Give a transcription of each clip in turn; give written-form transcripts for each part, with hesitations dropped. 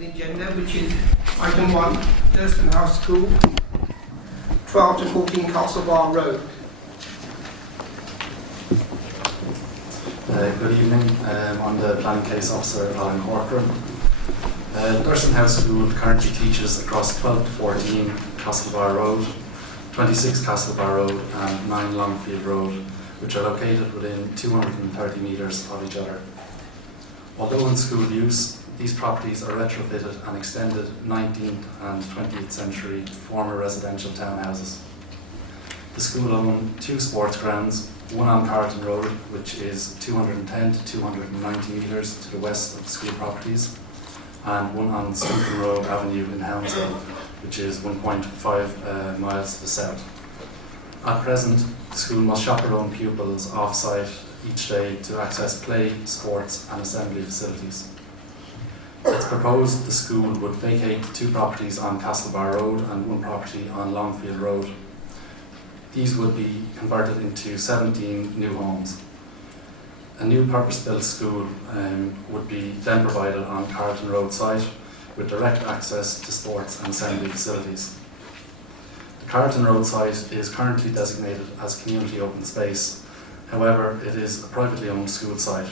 the agenda, which is item 1, Durston House School, 12 to 14 Castlebar Road. Good evening, I'm the Planning Case Officer, Alan Corcoran. Durston House School currently teaches across 12 to 14 Castlebar Road, 26 Castlebar Road and 9 Longfield Road, which are located within 230 metres of each other. Although in school use, these properties are retrofitted and extended 19th and 20th century former residential townhouses. The school owns 2 sports grounds, one on Carlton Road, which is 210 to 290 metres to the west of the school properties, and one on Sunken Road Avenue in Helmsville, which is 1.5 miles to the south. At present, the school must chaperone pupils off-site each day to access play, sports and assembly facilities. It's proposed the school would vacate 2 properties on Castlebar Road and 1 property on Longfield Road. These would be converted into 17 new homes. A new purpose-built school would be then provided on Carlton Road site with direct access to sports and assembly facilities. The Carlton Road site is currently designated as community open space. However, it is a privately owned school site.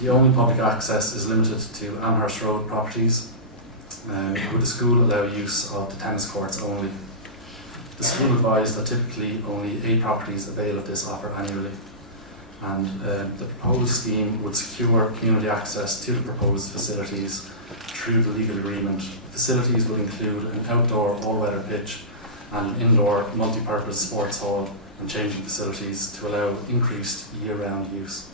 The only public access is limited to Amherst Road properties, with the school allow use of the tennis courts only. The school advised that typically only 8 properties avail of this offer annually, and the proposed scheme would secure community access to the proposed facilities through the legal agreement. Facilities will include an outdoor all-weather pitch and an indoor multi-purpose sports hall and changing facilities to allow increased year-round use.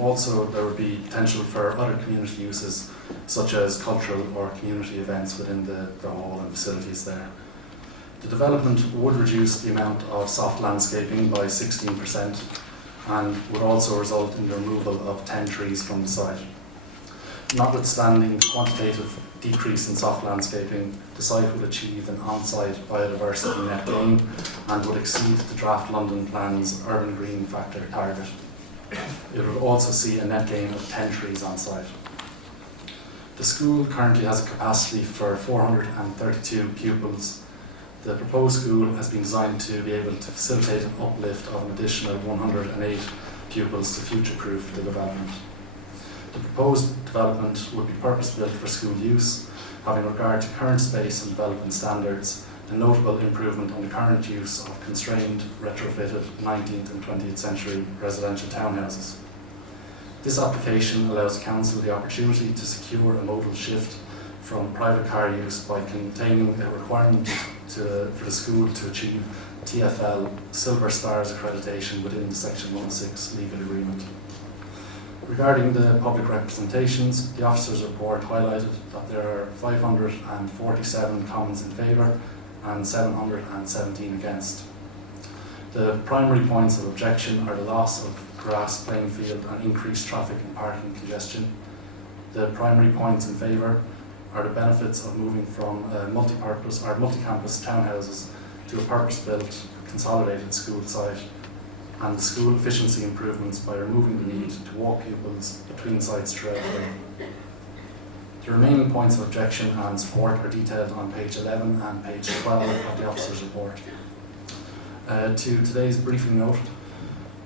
Also, there would be potential for other community uses such as cultural or community events within the hall and facilities there. The development would reduce the amount of soft landscaping by 16% and would also result in the removal of 10 trees from the site. Notwithstanding the quantitative decrease in soft landscaping, the site would achieve an on-site biodiversity net gain and would exceed the Draft London Plan's urban green factor target. It would also see a net gain of 10 trees on site. The school currently has a capacity for 432 pupils. The proposed school has been designed to be able to facilitate an uplift of an additional 108 pupils to future-proof the development. The proposed development would be purpose-built for school use, having regard to current space and development standards, a notable improvement on the current use of constrained, retrofitted 19th and 20th century residential townhouses. This application allows Council the opportunity to secure a modal shift from private car use by containing a requirement for the school to achieve TfL Silver Stars accreditation within the Section 106 legal agreement. Regarding the public representations, the officer's report highlighted that there are 547 comments in favour and 717 against. The primary points of objection are the loss of grass playing field and increased traffic and parking congestion. The primary points in favour are the benefits of moving from multi-campus townhouses to a purpose-built consolidated school site, and the school efficiency improvements by removing the need to walk pupils between sites throughout the day. The remaining points of objection and support are detailed on page 11 and page 12 of the officer's report. To today's briefing note,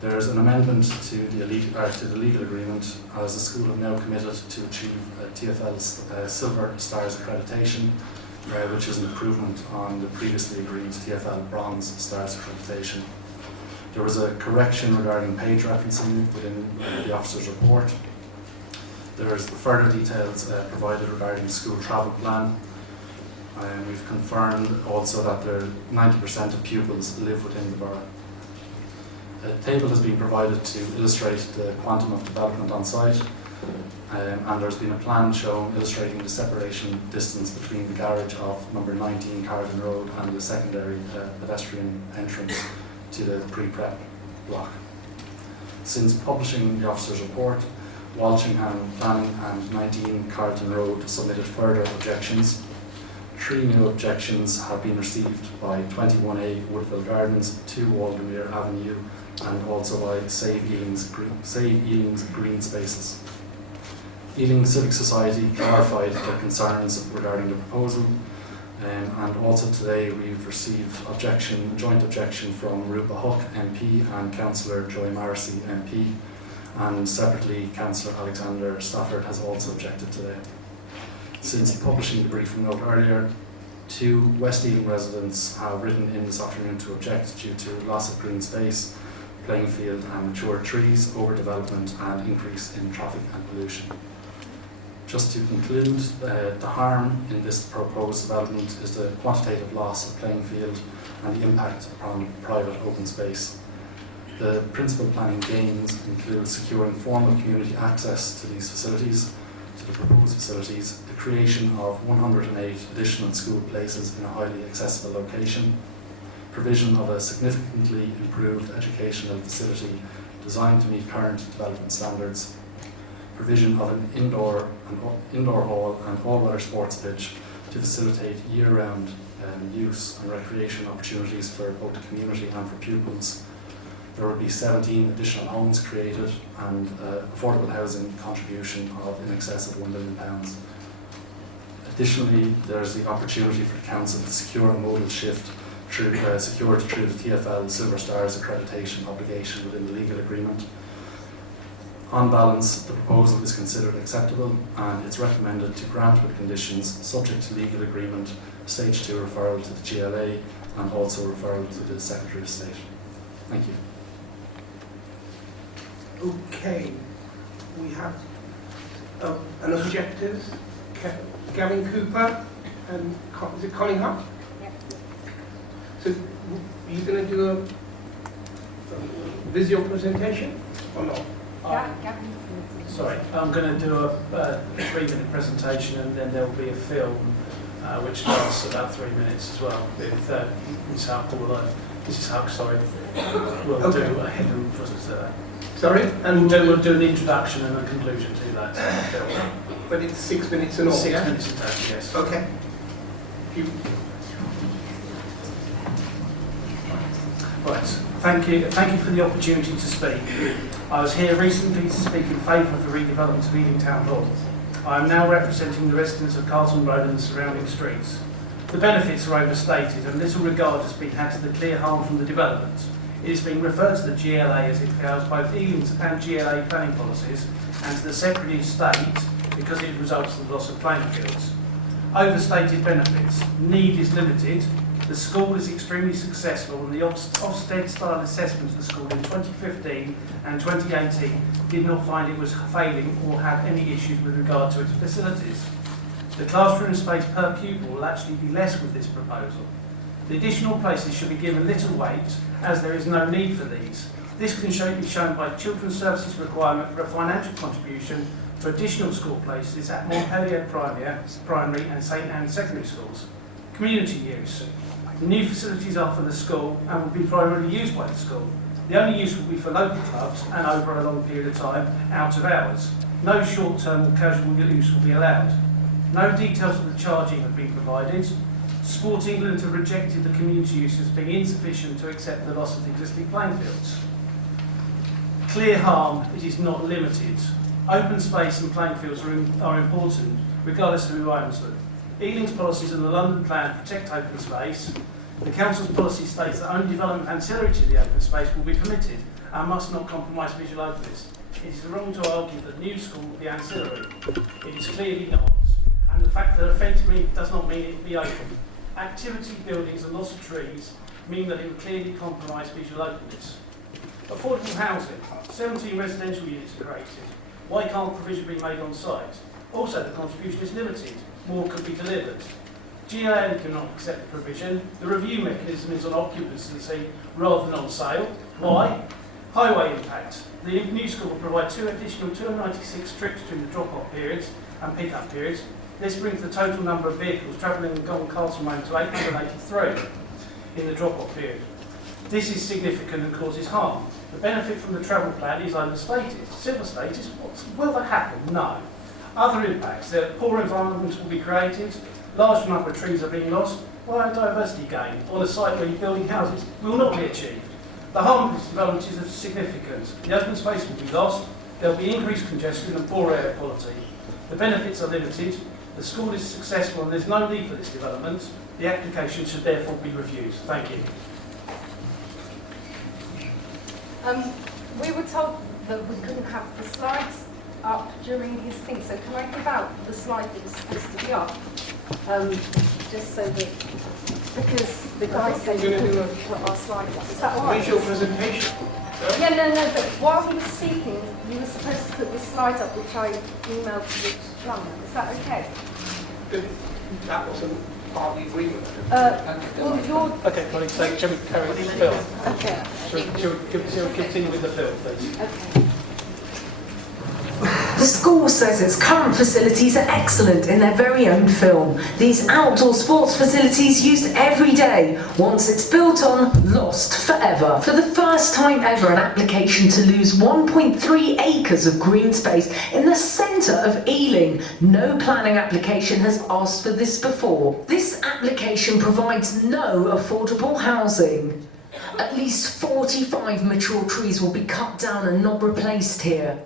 there is an amendment to the legal agreement, as the school have now committed to achieve TfL Silver Stars accreditation, which is an improvement on the previously agreed TfL Bronze Stars accreditation. There was a correction regarding page referencing within the officer's report. There is further details provided regarding the school travel plan. We've confirmed also that 90% of pupils live within the borough. A table has been provided to illustrate the quantum of development on site, and there's been a plan shown illustrating the separation distance between the garage of number 19 Carlton Road and the secondary pedestrian entrance to the pre-prep block. Since publishing the officer's report, Walshingham Planning and 19 Carlton Road submitted further objections. 3 new objections have been received by 21A Woodville Gardens, 2 Waldermere Avenue, and also by Save Ealing's Green Spaces. Ealing Civic Society clarified their concerns regarding the proposal, and also today we've received joint objection from Rupa Huck MP and Councillor Joy Morrissey MP, and separately Councillor Alexander Stafford has also objected today. Since publishing the briefing note earlier, 2 West Ealing residents have written in this afternoon to object due to loss of green space, playing field and mature trees, overdevelopment and increase in traffic and pollution. Just to conclude, the harm in this proposed development is the quantitative loss of playing field and the impact upon private open space. The principal planning gains include securing formal community access to these facilities, to the proposed facilities, the creation of 108 additional school places in a highly accessible location, provision of a significantly improved educational facility designed to meet current development standards, provision of an indoor hall and all-weather sports pitch to facilitate year-round use and recreation opportunities for both the community and for pupils. There will be 17 additional homes created and affordable housing contribution of in excess of £1 million. Additionally, there is the opportunity for the Council to secure a modal shift secured through the TfL Silver Stars accreditation obligation within the legal agreement. On balance, the proposal is considered acceptable and it's recommended to grant with conditions subject to legal agreement, stage 2 referral to the GLA and also referral to the Secretary of State. Thank you. Okay, we have an objector, Gavin Cooper, and is it Colin Huck? Yep. So, are you going to do a visual presentation or not? Sorry, I'm going to do a 3-minute presentation and then there will be a film which lasts about 3 minutes as well with Mrs. Huck, sorry, we'll Okay. do a head for that. Sorry? And we'll do an introduction and a conclusion to that film. But it's 6 minutes and all, 6 yeah? minutes in total, yes. Okay. Right, thank you for the opportunity to speak. I was here recently to speak in favour of the redevelopment of Ealing Town Hall. I am now representing the residents of Carlton Road and the surrounding streets. The benefits are overstated and little regard has been had to the clear harm from the development. It is being referred to the GLA as it fails both Ealing's and GLA planning policies and to the Secretary of State because it results in the loss of playing fields. Overstated benefits. Need is limited. The school is extremely successful and the Ofsted style assessment of the school in 2015 and 2018 did not find it was failing or have any issues with regard to its facilities. The classroom space per pupil will actually be less with this proposal. The additional places should be given little weight as there is no need for these. This can be shown by Children's Services requirement for a financial contribution for additional school places at Montpellier Primary and St Anne's Secondary Schools. Community use. The new facilities are for the school and will be primarily used by the school. The only use will be for local clubs and over a long period of time, out of hours. No short-term or casual use will be allowed. No details of the charging have been provided. Sport England have rejected the community use as being insufficient to accept the loss of the existing playing fields. Clear harm, it is not limited. Open space and playing fields are important, regardless of who owns them. Ealing's policies and the London Plan protect open space. The Council's policy states that only development ancillary to the open space will be permitted and must not compromise visual openness. It is wrong to argue that new school will be ancillary. It is clearly not. And the fact that a fence does not mean it will be open. Activity buildings and loss of trees mean that it will clearly compromise visual openness. Affordable housing. 17 residential units are created. Why can't provision be made on site? Also, the contribution is limited. More could be delivered. GLA cannot accept the provision. The review mechanism is on occupancy rather than on sale. Why? Highway impact. The new school will provide 2 additional 296 trips during the drop-off periods and pick-up periods. This brings the total number of vehicles travelling on Carlton Road to 883 in the drop-off period. This is significant and causes harm. The benefit from the travel plan is overstated. Silver status, will that happen? No. Other impacts, poor environments will be created, large number of trees are being lost, biodiversity gain on a site where you're building houses will not be achieved. The harm of this development is significant. The open space will be lost, there will be increased congestion and poor air quality. The benefits are limited, the school is successful and there's no need for this development. The application should therefore be refused. Thank you. We were told that we couldn't have the slides up during his thing, so can I give out the slide that was supposed to be up? Just so that, because the guy said we couldn't put our slides up. Is that all right? Where's your presentation? Yeah, no, but while he was speaking, you were supposed to put the slides up, which I emailed to Rich Plummer. Is that okay? That wasn't part of the agreement. Well, you're... Okay, colleagues, so shall we carry on the film? Okay. Shall we continue with the film, please? Okay. The school says its current facilities are excellent in their very own film. These outdoor sports facilities used every day. Once it's built on, lost forever. For the first time ever, an application to lose 1.3 acres of green space in the centre of Ealing. No planning application has asked for this before. This application provides no affordable housing. At least 45 mature trees will be cut down and not replaced here.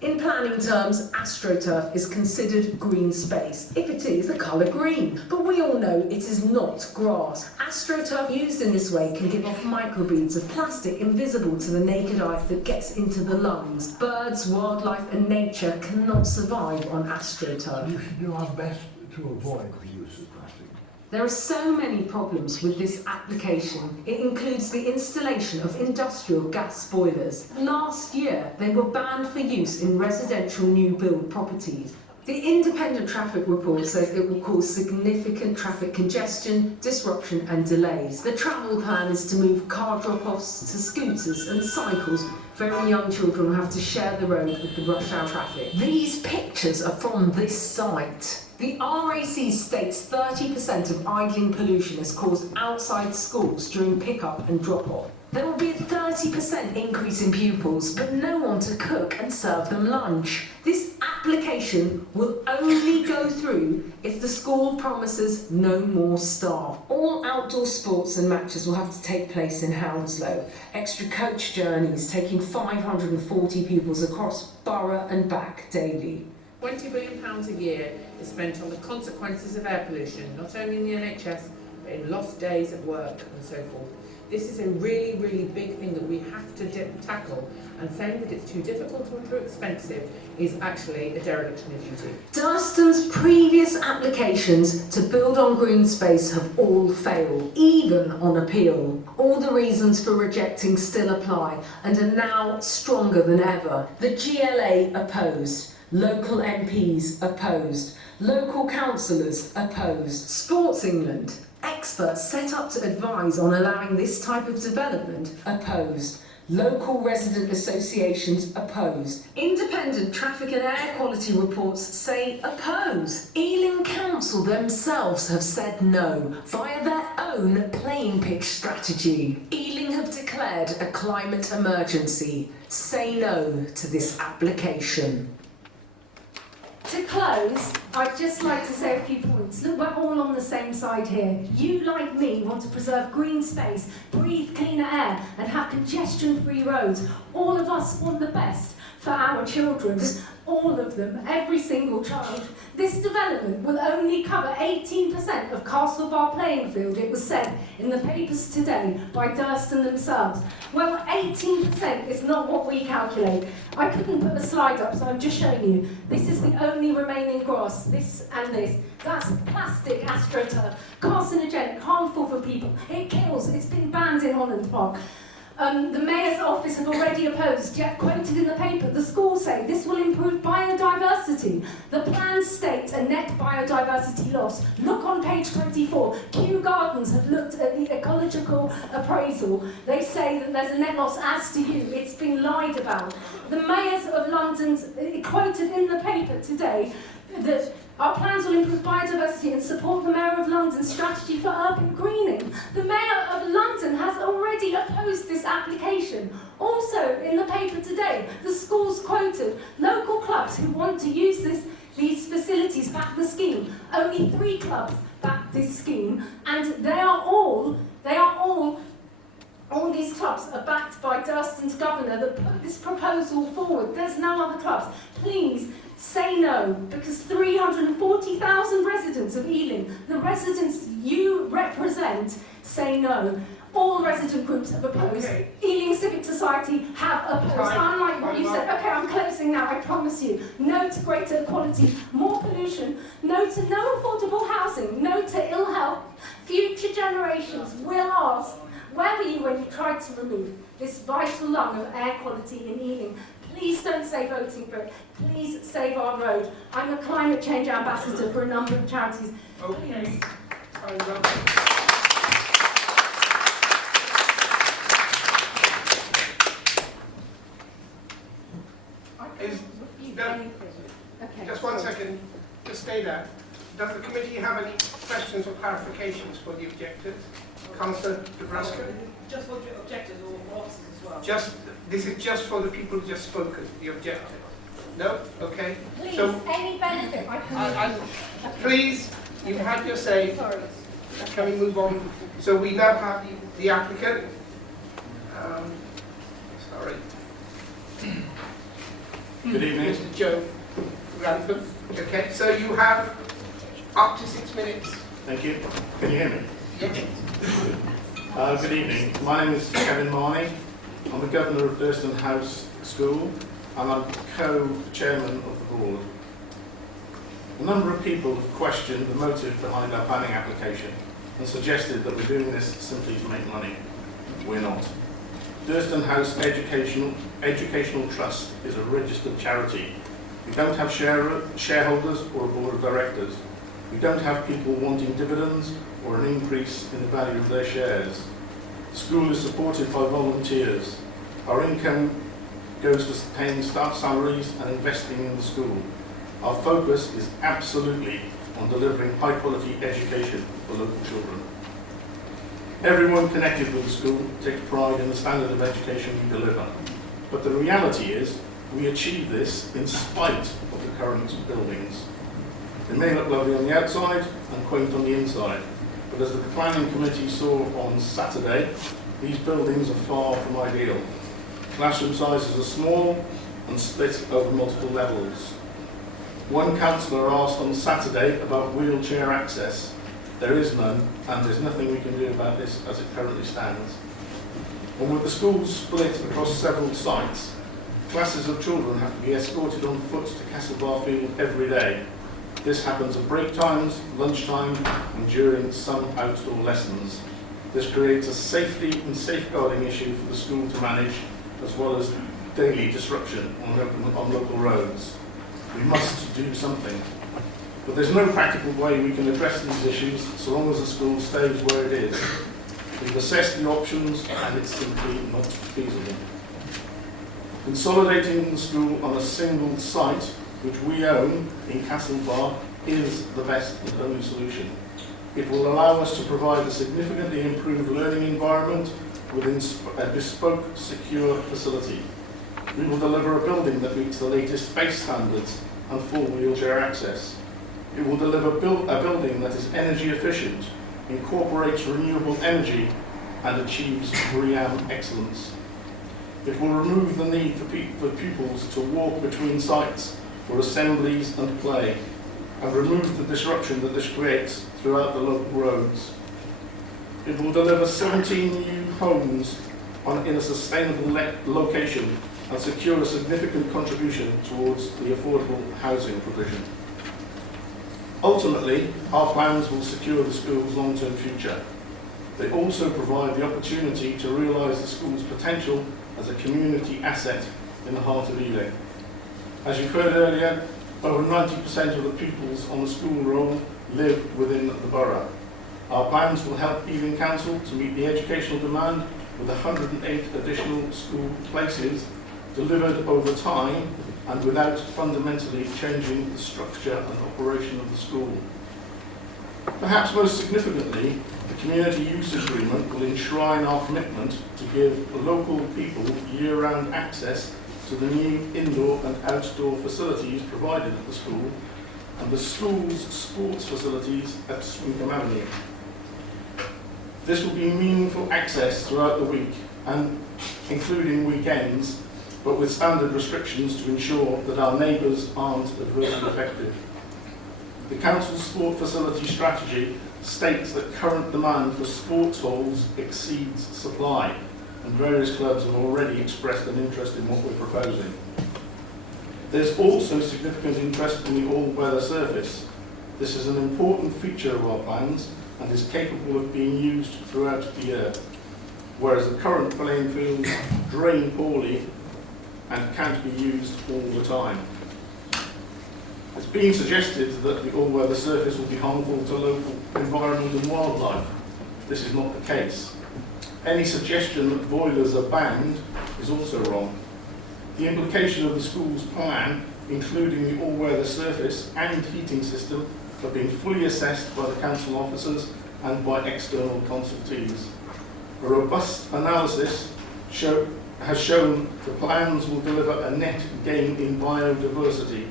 In planning terms, AstroTurf is considered green space if it is the colour green, but we all know it is not grass. AstroTurf used in this way can give off microbeads of plastic invisible to the naked eye that gets into the lungs. Birds, wildlife and nature cannot survive on AstroTurf. You should do our best to avoid the use of plastic. There are so many problems with this application. It includes the installation of industrial gas boilers. Last year, they were banned for use in residential new build properties. The independent traffic report says it will cause significant traffic congestion, disruption and delays. The travel plan is to move car drop-offs to scooters and cycles. Very young children will have to share the road with the rush hour traffic. These pictures are from this site. The RAC states 30% of idling pollution is caused outside schools during pick-up and drop-off. There will be a 30% increase in pupils, but no one to cook and serve them lunch. This application will only go through if the school promises no more staff. All outdoor sports and matches will have to take place in Hounslow. Extra coach journeys taking 540 pupils across Borough and back daily. £20 billion a year is spent on the consequences of air pollution, not only in the NHS, but in lost days at work and so forth. This is a really, really big thing that we have to tackle, and saying that it's too difficult or too expensive is actually a dereliction of duty. Durston's previous applications to build on green space have all failed, even on appeal. All the reasons for rejecting still apply and are now stronger than ever. The GLA opposed. Local MPs opposed. Local councillors opposed. Sports England, experts set up to advise on allowing this type of development, opposed. Local resident associations opposed. Independent traffic and air quality reports say oppose. Ealing Council themselves have said no via their own playing pitch strategy. Ealing have declared a climate emergency. Say no to this application. To close, I'd just like to say a few points. Look, we're all on the same side here. You, like me, want to preserve green space, breathe cleaner air and have congestion-free roads. All of us want the best for our children. All of them, every single child. This development will only cover 18% of Castle Bar playing field, it was said in the papers today by Durston themselves. Well, 18% is not what we calculate. I couldn't put a slide up, so I'm just showing you. This is the only remaining grass, this and this. That's plastic AstroTurf, carcinogenic, harmful for people. It kills, it's been banned in Holland Park. The Mayor's office have already opposed, yet quoted in the paper, the schools say this will improve biodiversity. The plans state a net biodiversity loss. Look on page 24. Kew Gardens have looked at the ecological appraisal. They say that there's a net loss, as to you. It's been lied about. The Mayors of London's quoted in the paper today that our plans will improve biodiversity and support the Mayor of London's strategy for urban greening. The Mayor of London has already opposed this application. Also, in the paper today, the schools quoted local clubs who want to use these facilities back the scheme. Only 3 clubs back this scheme, and all these clubs are backed by Durston's governor that put this proposal forward. There's no other clubs. Please, say no, because 340,000 residents of Ealing, the residents you represent, say no. All resident groups have opposed. Okay. Ealing Civic Society have opposed. Time. Unlike what you Time said. up. Okay, I'm closing now, I promise you. No to greater equality, more pollution, no to no affordable housing, no to ill health. Future generations will ask, where were you when you tried to remove this vital lung of air quality in Ealing? Please don't say voting for it. Please save our road. I'm a climate change ambassador for a number of charities. Okay. Please. Time's up. Is, Okay. just one second, just stay there. Does the committee have any questions or clarifications for the objectors? Councillor Nebraska? Just for objectors or officers as well? Just, this is just for the people who just spoken, the objectors. No? Okay. Please, So, any benefit I can... please, you've had your say. Sorry. Can we move on? So we now have the applicant. Sorry. Good evening. Mr. Joe Rantham. Okay, so you have up to 6 minutes. Thank you. Can you hear me? Yes. Good evening. My name is Kevin Marney. I'm the Governor of Durston House School and I'm co-chairman of the board. A number of people have questioned the motive behind our planning application and suggested that we're doing this simply to make money. We're not. Durston House Educational Trust is a registered charity. We don't have shareholders or a board of directors. We don't have people wanting dividends or an increase in the value of their shares. The school is supported by volunteers. Our income goes to paying staff salaries and investing in the school. Our focus is absolutely on delivering high quality education for local children. Everyone connected with the school takes pride in the standard of education we deliver. But the reality is, we achieve this in spite of the current buildings. They may look lovely on the outside and quaint on the inside, but as the planning committee saw on Saturday, these buildings are far from ideal. Classroom sizes are small and split over multiple levels. One councillor asked on Saturday about wheelchair access. There is none, and there's nothing we can do about this as it currently stands. And with the schools split across several sites, classes of children have to be escorted on foot to Castlebar Field every day. This happens at break times, lunchtime, and during some outdoor lessons. This creates a safety and safeguarding issue for the school to manage, as well as daily disruption on local roads. We must do something. But there's no practical way we can address these issues so long as the school stays where it is. We've assessed the options and it's simply not feasible. Consolidating the school on a single site, which we own in Castlebar, is the best and only solution. It will allow us to provide a significantly improved learning environment within a bespoke, secure facility. We will deliver a building that meets the latest space standards and full wheelchair access. It will deliver a building that is energy efficient, incorporates renewable energy, and achieves BREEAM excellence. It will remove the need for pupils to walk between sites for assemblies and play, and remove the disruption that this creates throughout the local roads. It will deliver 17 new homes in a sustainable location and secure a significant contribution towards the affordable housing provision. Ultimately, our plans will secure the school's long-term future. They also provide the opportunity to realise the school's potential as a community asset in the heart of Ealing. As you've heard earlier, over 90% of the pupils on the school roll live within the borough. Our plans will help Ealing Council to meet the educational demand with 108 additional school places delivered over time and without fundamentally changing the structure and operation of the school. Perhaps most significantly, the community use agreement will enshrine our commitment to give the local people year-round access to the new indoor and outdoor facilities provided at the school and the school's sports facilities at Swingham Avenue. This will be meaningful access throughout the week and including weekends, but with standard restrictions to ensure that our neighbours aren't adversely affected. The council's sport facility strategy states that current demand for sports halls exceeds supply, and various clubs have already expressed an interest in what we're proposing. There's also significant interest in the all-weather surface. This is an important feature of our plans and is capable of being used throughout the year, whereas the current playing fields drain poorly and can't be used all the time. It's being suggested that the all-weather surface will be harmful to local environment and wildlife. This is not the case. Any suggestion that boilers are banned is also wrong. The implication of the school's plan, including the all-weather surface and heating system, have been fully assessed by the council officers and by external consultees. A robust analysis has shown the plans will deliver a net gain in biodiversity,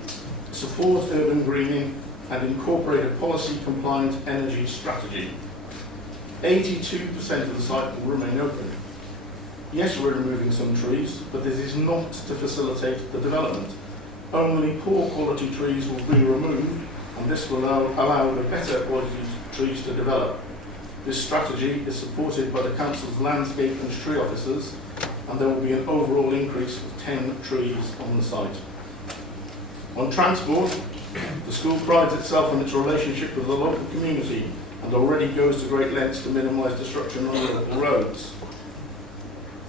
support urban greening, and incorporate a policy-compliant energy strategy. 82% of the site will remain open. Yes, we're removing some trees, but this is not to facilitate the development. Only poor quality trees will be removed, and this will allow the better quality trees to develop. This strategy is supported by the council's landscape and tree officers, and there will be an overall increase of 10 trees on the site. On transport, the school prides itself on its relationship with the local community and already goes to great lengths to minimise disruption on local roads.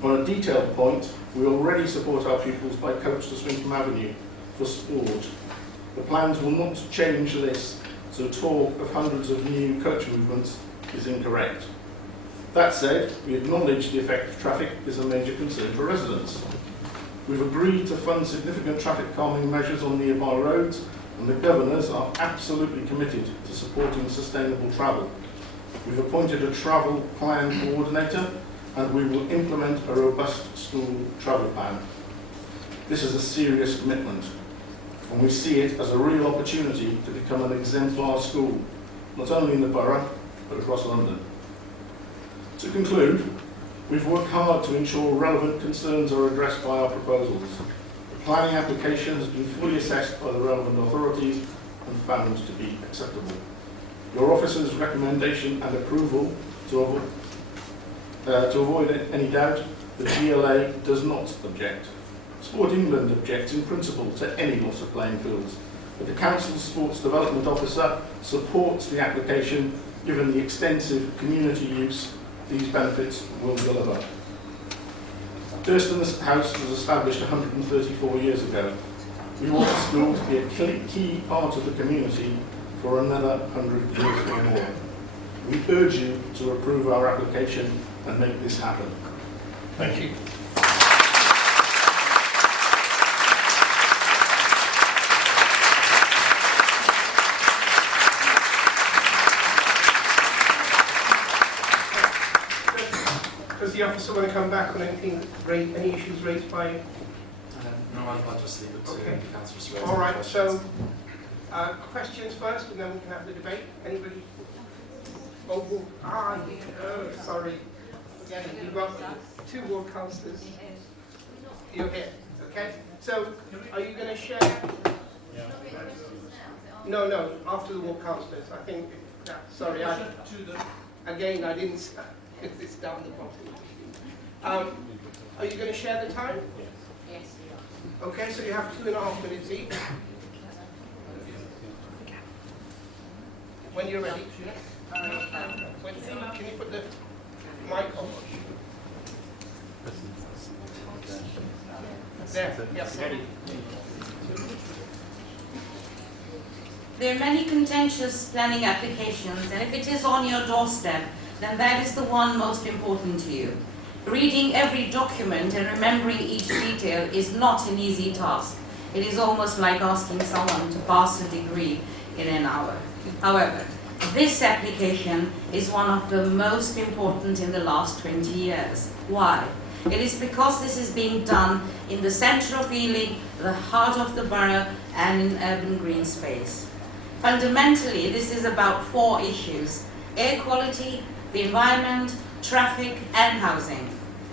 On a detailed point, we already support our pupils by coach to Swinton Avenue for sport. The plans will not change this, so talk of hundreds of new coach movements is incorrect. That said, we acknowledge the effect of traffic is a major concern for residents. We've agreed to fund significant traffic calming measures on nearby roads, and the governors are absolutely committed to supporting sustainable travel. We've appointed a travel plan coordinator, and we will implement a robust school travel plan. This is a serious commitment, and we see it as a real opportunity to become an exemplar school, not only in the borough, but across London. To conclude, we've worked hard to ensure relevant concerns are addressed by our proposals. The planning application has been fully assessed by the relevant authorities and found to be acceptable. Your officer's recommendation and approval to avoid any doubt, the GLA does not object. Sport England objects in principle to any loss of playing fields, but the Council's Sports Development Officer supports the application given the extensive community use these benefits will deliver. Durston House was established 134 years ago. We want the school to be a key part of the community for another 100 years or more. We urge you to approve our application and make this happen. Thank you. Does the officer want to come back on anything, any issues raised by you? No, I'll just leave it to Okay. the councillors to raise All any right, questions. so questions first, and then we can have the debate. Anybody? Sorry. Again, you've got two ward councillors. You're here, okay? So, are you going to share? No, after the ward councillors. I think, sorry, again, I didn't, because it's down the bottom. Are you going to share the time? Yes. Okay, so you have 2.5 minutes each. When you're ready. Can you put the mic on? There, yes, ready. There are many contentious planning applications, and if it is on your doorstep, then that is the one most important to you. Reading every document and remembering each detail is not an easy task. It is almost like asking someone to pass a degree in an hour. However, this application is one of the most important in the last 20 years. Why? It is because this is being done in the centre of Ealing, the heart of the borough, and in urban green space. Fundamentally, this is about 4 issues: air quality, the environment, traffic, and housing.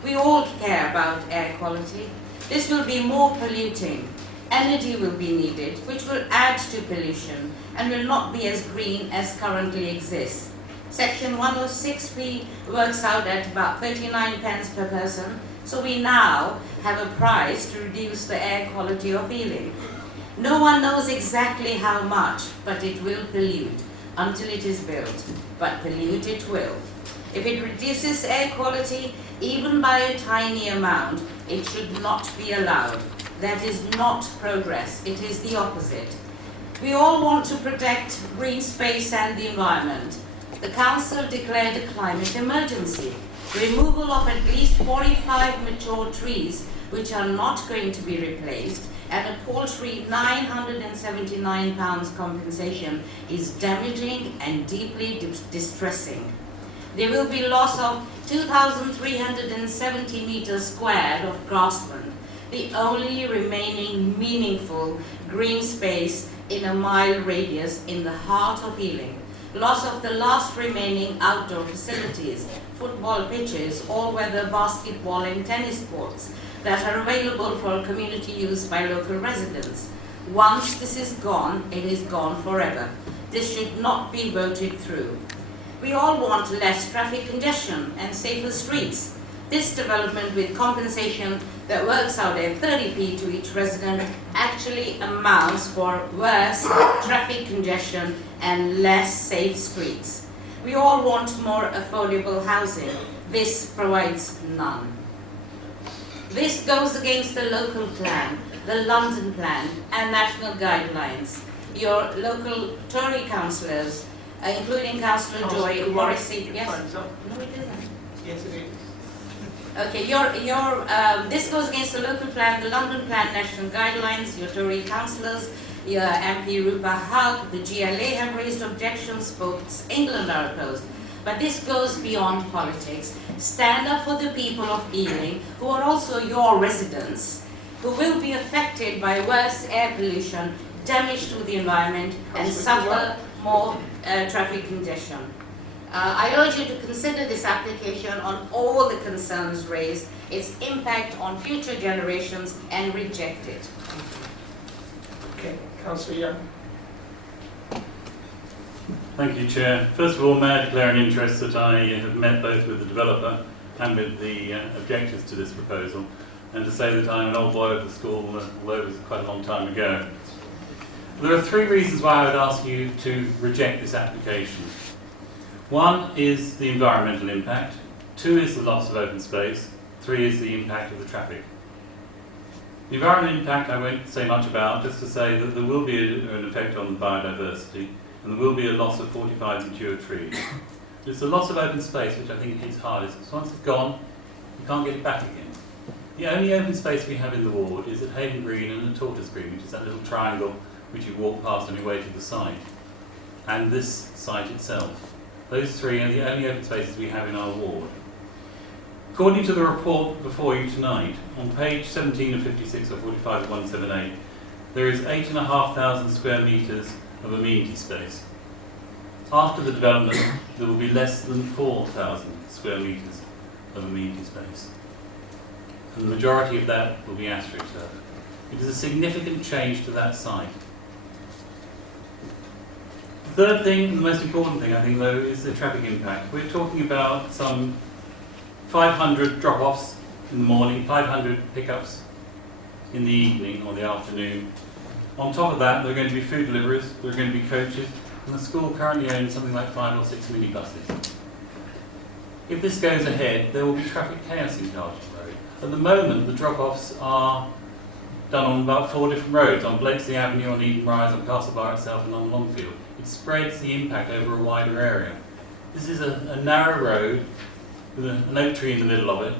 We all care about air quality. This will be more polluting. Energy will be needed, which will add to pollution and will not be as green as currently exists. Section 106 fee works out at about 39 pence per person, so we now have a price to reduce the air quality of Ealing. No one knows exactly how much, but it will pollute until it is built, but pollute it will. If it reduces air quality even by a tiny amount, it should not be allowed. That is not progress, it is the opposite. We all want to protect green space and the environment. The Council declared a climate emergency. Removal of at least 45 mature trees, which are not going to be replaced, and a paltry £979 compensation is damaging and deeply distressing. There will be loss of 2,370 meters squared of grassland, the only remaining meaningful green space in a mile radius in the heart of Ealing. Loss of the last remaining outdoor facilities, football pitches, all-weather basketball and tennis courts that are available for community use by local residents. Once this is gone, it is gone forever. This should not be voted through. We all want less traffic congestion and safer streets. This development with compensation that works out at 30p to each resident actually amounts for worse traffic congestion and less safe streets. We all want more affordable housing. This provides none. This goes against the local plan, the London plan and national guidelines. Your local Tory councillors, including Councillor Joy, Morrissey, yes? No, it isn't. Yes, it is. Okay, this goes against the local plan, the London plan, national guidelines, your Tory councillors, your MP Rupa Haq, the GLA have raised objections, Sports England are opposed. But this goes beyond politics. Stand up for the people of Ealing, who are also your residents, who will be affected by worse air pollution, damage to the environment, and suffer more traffic congestion. I urge you to consider this application on all the concerns raised, its impact on future generations, and reject it. Okay, Councillor Young. Thank you, Chair. First of all, may I declare an interest that I have met both with the developer and with the objectors to this proposal, and to say that I'm an old boy of the school, although it was quite a long time ago. There are three reasons why I would ask you to reject this application. One is the environmental impact, two is the loss of open space, three is the impact of the traffic. The environmental impact I won't say much about, just to say that there will be an effect on the biodiversity, and there will be a loss of 45 mature trees. It's the loss of open space which I think hits hardest, because once it's gone, you can't get it back again. The only open space we have in the ward is at Haven Green and at Tortoise Green, which is that little triangle which you walk past on your way to the site, and this site itself. Those three are the only open spaces we have in our ward. According to the report before you tonight, on page 17 of 56 or 45 of 178, there is 8,500 square metres of amenity space. After the development, there will be less than 4,000 square metres of amenity space. And the majority of that will be astroturf. It is a significant change to that site. The third thing, the most important thing I think though, is the traffic impact. We're talking about some 500 drop-offs in the morning, 500 pickups in the evening or the afternoon. On top of that, there are going to be food deliveries, there are going to be coaches, and the school currently owns something like 5 or 6 minibuses. If this goes ahead, there will be traffic chaos in Carlton Road. At the moment, the drop-offs are done on about 4 different roads, on Blakesley Avenue, on Eden Rise, on Castle Bar itself, and on Longfield. It spreads the impact over a wider area. This is a narrow road with an oak tree in the middle of it,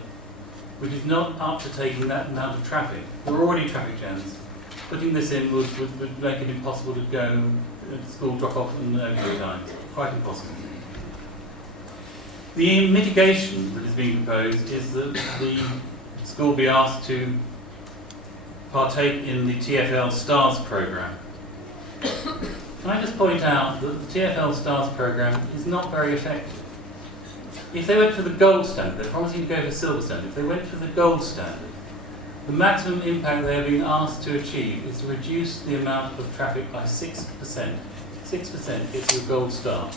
which is not up to taking that amount of traffic. There are already traffic jams. Putting this in would make it impossible to go to school drop-off and over times. Quite impossible. The mitigation that is being proposed is that the school be asked to partake in the TfL STARS programme. Can I just point out that the TfL STARS programme is not very effective. If they went for the gold standard, they're promising to go for silver standard. If they went for the gold standard, The maximum impact they are being asked to achieve is to reduce the amount of traffic by 6%. 6% gets you a gold star.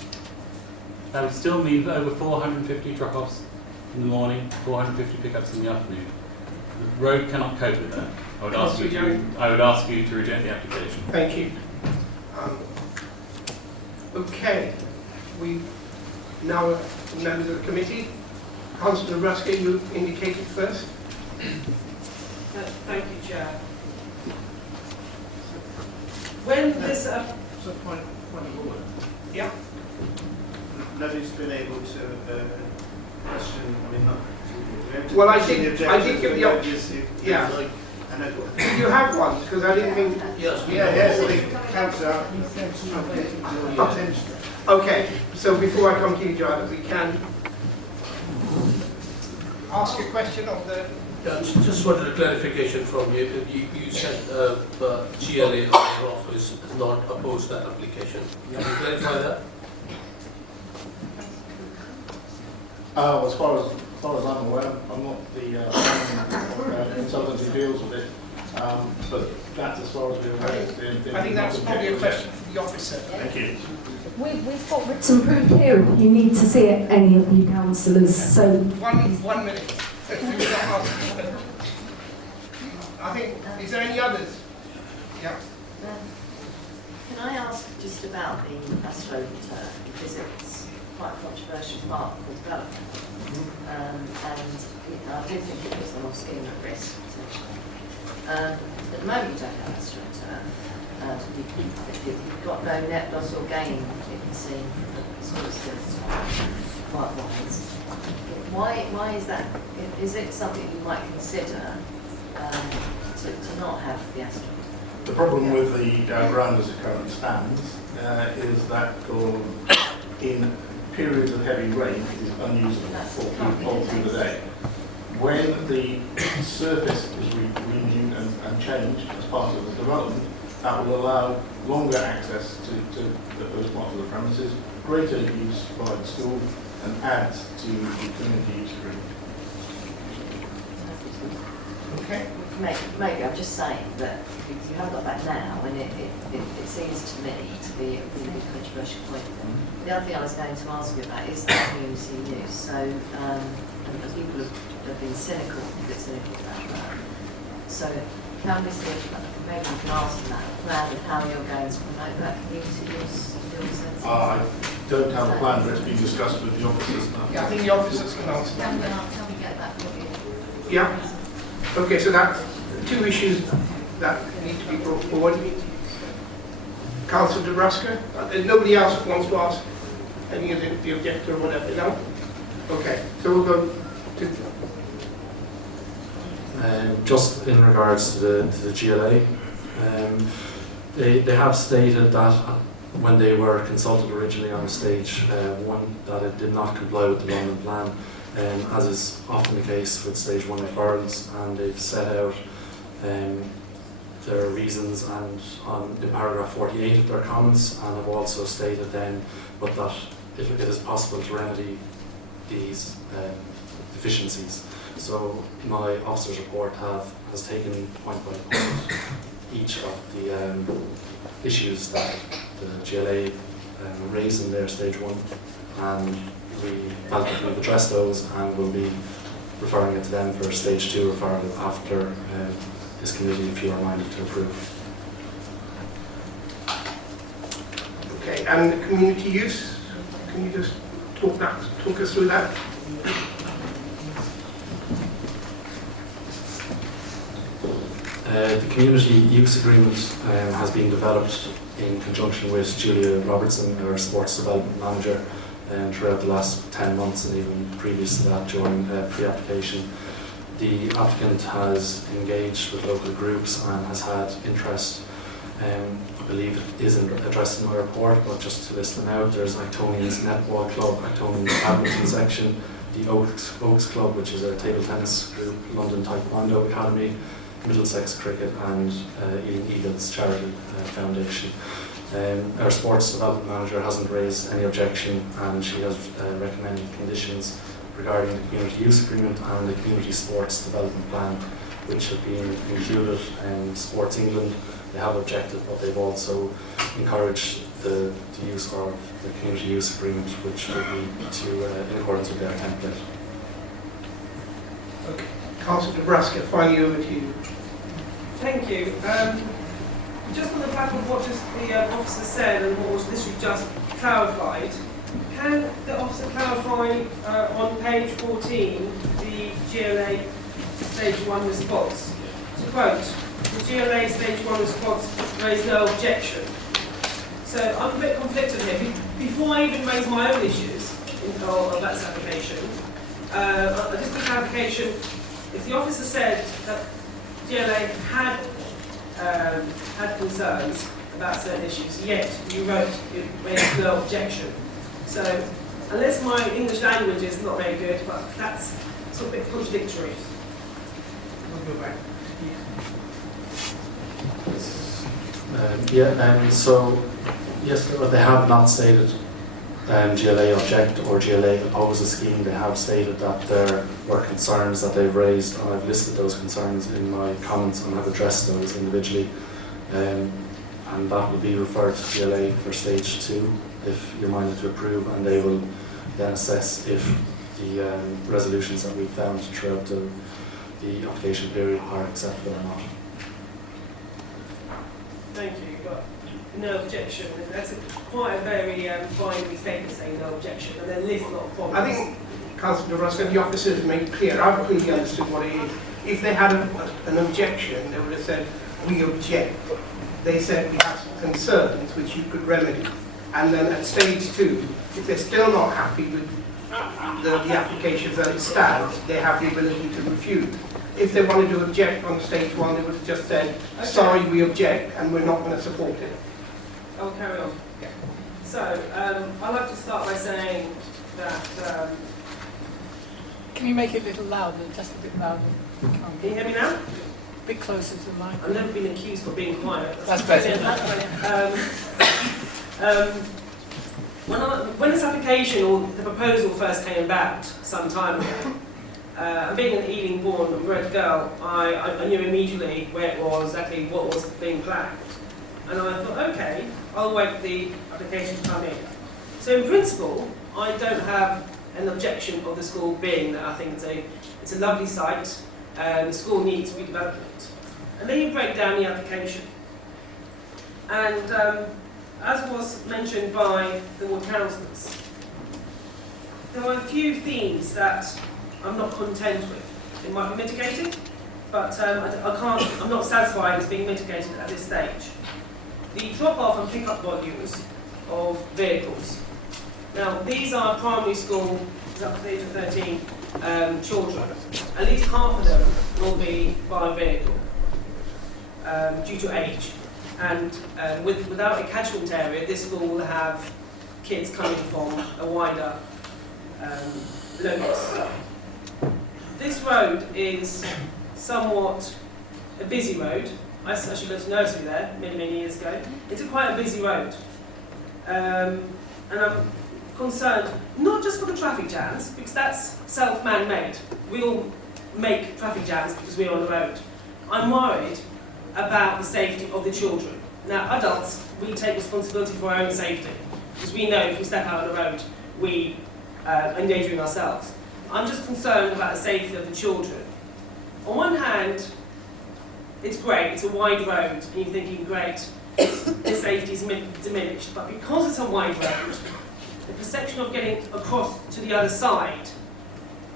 That would still mean over 450 drop-offs in the morning, 450 pickups in the afternoon. The road cannot cope with that. I would ask you to reject the application. Thank you. Okay, we now members of the committee. Councillor Ruskey, you indicated first. Thank you, Chair. When this point of order. Yeah. Nobody's been able to question. I mean, not. Well, I did give the option. Yeah. Like, I know. Did you have one? Because I didn't think. Yes. Councillor. Okay. So before I come to you, John, we can ask a question of the. Just wanted a clarification from you. You said GLA of your office has not opposed that application. Can you clarify that? As far as I'm aware, I'm not the consultant who deals with it, but that's as far as we're aware. I think that's probably a question for the officer. Thank you. We've got written proof here if you need to see it, any of you councillors. So 1 minute. I think, is there any others? Yeah. Can I ask just about the AstroTurf, because it's quite a controversial part of the development, and I do think it puts the whole scheme at risk, potentially. At the moment you don't have AstroTurf, you've got no net loss or gain, you can see from the sort of skills quite wise. Why is that? Is it something you might consider to not have the AstroTurf? The problem with the ground as it currently stands is that in periods of heavy rain it is unusable for people through the day. When the surface is renewed and changed as part of the development, that will allow longer access to those parts of the premises, greater use by the school, and adds to the community use agreement. Okay. Maybe I'm just saying that you haven't got that now, and it seems to me to be a really controversial point. The other thing I was going to ask you about is the community use. So, and people have been cynical, a bit cynical about that. So, can we see, maybe you can ask them that, a plan of how you're going to promote that community use? I don't have a plan, but it's been discussed with the officers. Yeah, I think the officers can answer that. Can we get that from you? Yeah. Okay, so that's two issues that need to be brought forward. Councillor Durston, there's nobody else who wants to ask any of the objector or whatever, no? Okay, so we'll go to... Just in regards to the GLA, they have stated that when they were consulted originally on stage 1 that it did not comply with the London plan, as is often the case with stage 1 referrals, and they've set out their reasons and in paragraph 48 of their comments, and have also stated then but that it is possible to remedy these deficiencies. So my officer's report has taken point by point each of the issues that the GLA raised in their stage 1, and we felt that we've addressed those and will be referring it to them for stage 2 referral after this committee, if you are minded to approve. Okay, and the community use, can you just talk us through that? The community use agreement has been developed in conjunction with Julia Robertson, our sports development manager, throughout the last 10 months, and even previous to that during pre-application. The applicant has engaged with local groups and has had interest. I believe it isn't addressed in my report, but just to list them out, there's Actonian's Netball Club, Actonian's Badminton Section, the Oaks Club, which is a table tennis group, London Taekwondo Academy, Middlesex Cricket, and Ealing Eagles Charity Foundation. Our sports development manager hasn't raised any objection, and she has recommended conditions regarding the community use agreement and the community sports development plan which have been included in Sports England. They have objected, but they've also encouraged the use of the community use agreement, which would be in accordance with their template. Okay. Councillor Nebraska, finally over to you. Thank you. Just on the back of what just the officer said and what was literally just clarified, can the officer clarify on page 14 the GLA stage 1 response? To quote, the GLA stage 1 response raised no objection. So I'm a bit conflicted here. Before I even raise my own issues of that application, just a clarification, if the officer said that GLA had concerns about certain issues, yet you wrote it raised no objection. So unless my English language is not very good, but that's sort of a bit contradictory. We'll go back. So yes, they have not stated GLA object or GLA oppose a scheme. They have stated that there were concerns that they've raised, and I've listed those concerns in my comments and have addressed those individually. And that will be referred to GLA for stage 2 if you're minded to approve, and they will then assess if the resolutions that we've found throughout the application period are acceptable or not. Thank you, but no objection. That's quite a very binary statement saying no objection, and then list a lot of problems. I think Councillor Nebraska, the officers made clear, I've clearly understood what it is. If they had an objection, they would have said, we object. They said we have some concerns which you could remedy. And then at stage 2, if they're still not happy with the applications as it stands, they have the ability to refuse. If they wanted to object on stage 1, they would have just said, sorry, we object, and we're not going to support it. I'll carry on. So, I'd like to start by saying that... Can you make it a little louder, just a bit louder? Can you hear me now? A bit closer to the mic. I've never been accused of being quiet. That's better. When this application or the proposal first came about some time ago, being an Ealing born and bred girl, I knew immediately where it was, exactly what was being planned. And I thought, okay, I'll wait for the application to come in. So in principle, I don't have an objection of the school being there. I think it's a lovely site, and the school needs redevelopment. And then you break down the application. And as was mentioned by the ward councillors, there are a few themes that I'm not content with. It might be mitigated, but I'm not satisfied it's being mitigated at this stage. The drop-off and pick-up volumes of vehicles. Now, these are primary school, up to the age of 13, children. At least half of them will be by vehicle due to age. And without a catchment area, this school will have kids coming from a wider locus. This road is somewhat a busy road. I actually went to nursery there many years ago. It's quite a busy road. And I'm concerned, not just for the traffic jams, because that's self-man-made. We all make traffic jams because we're on the road. I'm worried about the safety of the children. Now, adults, we take responsibility for our own safety, because we know if we step out on the road, we are endangering ourselves. I'm just concerned about the safety of the children. On one hand, it's great, it's a wide road, and you're thinking, great, the safety is diminished. But because it's a wide road, the perception of getting across to the other side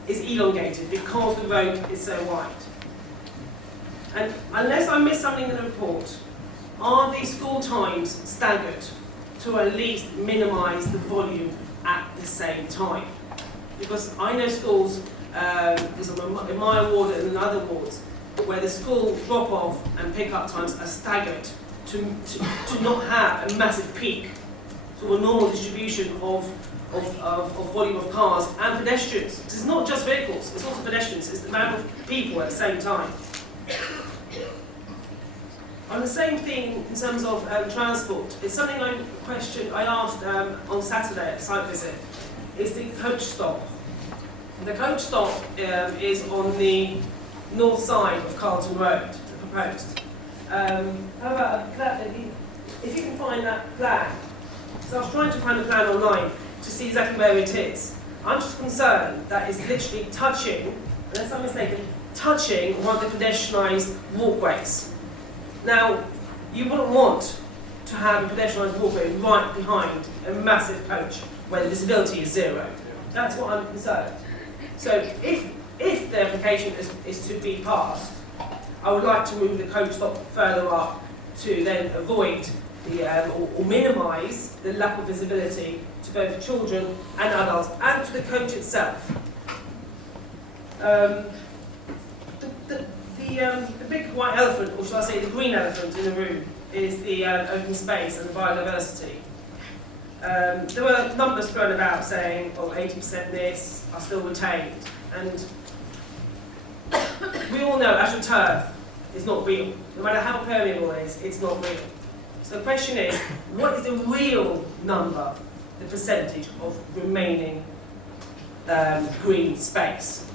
is elongated because the road is so wide. And unless I miss something in the report, are these school times staggered to at least minimise the volume at the same time? Because I know schools, in my ward and in other wards, where the school drop-off and pick-up times are staggered to not have a massive peak, sort of a normal distribution of volume of cars and pedestrians. Because it's not just vehicles, it's also pedestrians, it's the amount of people at the same time. On the same thing in terms of transport, it's something I asked on Saturday at a site visit, is the coach stop. The coach stop is on the north side of Carlton Road, proposed. How about that? If you can find that plan. So I was trying to find the plan online to see exactly where it is. I'm just concerned that it's literally touching, unless I'm mistaken, touching one of the pedestrianised walkways. Now, you wouldn't want to have a pedestrianised walkway right behind a massive coach where the visibility is zero. That's what I'm concerned. So if the application is to be passed, I would like to move the coach stop further up to then avoid the, or minimise the lack of visibility to both children and adults and to the coach itself. The big white elephant, or shall I say the green elephant in the room, is the open space and the biodiversity. There were numbers thrown about saying, oh, 80% this are still retained. And we all know AstroTurf is not real. No matter how permeable it is, it's not real. So the question is, what is the real number, the percentage of remaining green space?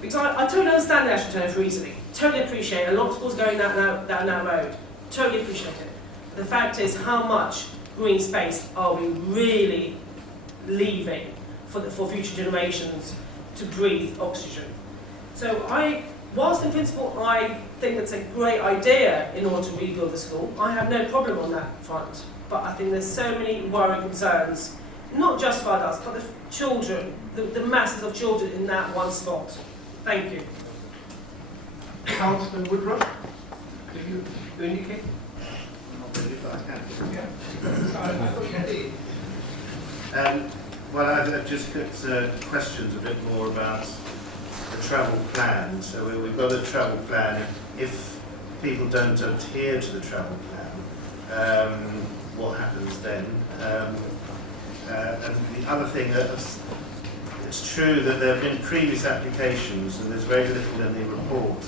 Because I totally understand the AstroTurf reasoning. Totally appreciate it. A lot of schools going down that road. Totally appreciate it. But the fact is, how much green space are we really leaving for future generations to breathe oxygen? So whilst in principle I think it's a great idea in order to rebuild the school, I have no problem on that front. But I think there's so many worrying concerns, not just for adults, but the children, the masses of children in that one spot. Thank you. Councillor Woodruff, do you indicate? Well, I've just got questions a bit more about the travel plan. So we've got a travel plan. If people don't adhere to the travel plan, what happens then? And the other thing, it's true that there have been previous applications and there's very little in the report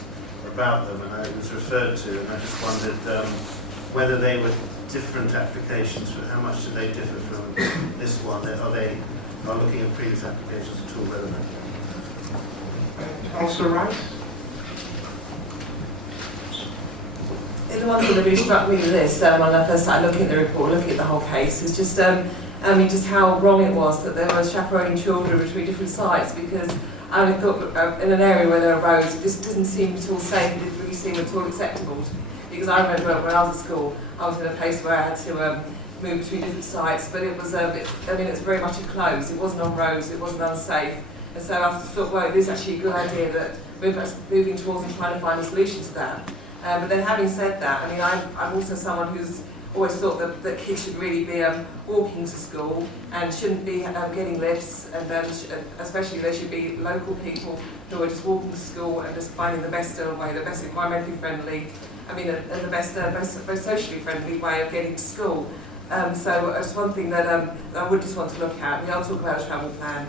about them, and it was referred to, and I just wondered whether they were different applications, how much do they differ from this one? Are looking at previous applications at all relevant? Councillor Rice? The one thing that really struck me with this, when I first started looking at the report, looking at the whole case, was just, just how wrong it was that there were chaperoning children between different sites, because I thought in an area where there are roads, it just doesn't seem at all safe, it didn't really seem at all acceptable. Because I remember when I was at school, I was in a place where I had to move between different sites, but it was, it was very much enclosed. It wasn't on roads, it wasn't unsafe. And so I thought, well, it is actually a good idea that we're moving towards and trying to find a solution to that. But then having said that, I mean, I'm also someone who's always thought that kids should really be walking to school and shouldn't be getting lifts, and especially they should be local people who are just walking to school and just finding the best way, the best environmentally friendly, and the best socially friendly way of getting to school. So it's one thing that I would just want to look at. We are talking about a travel plan,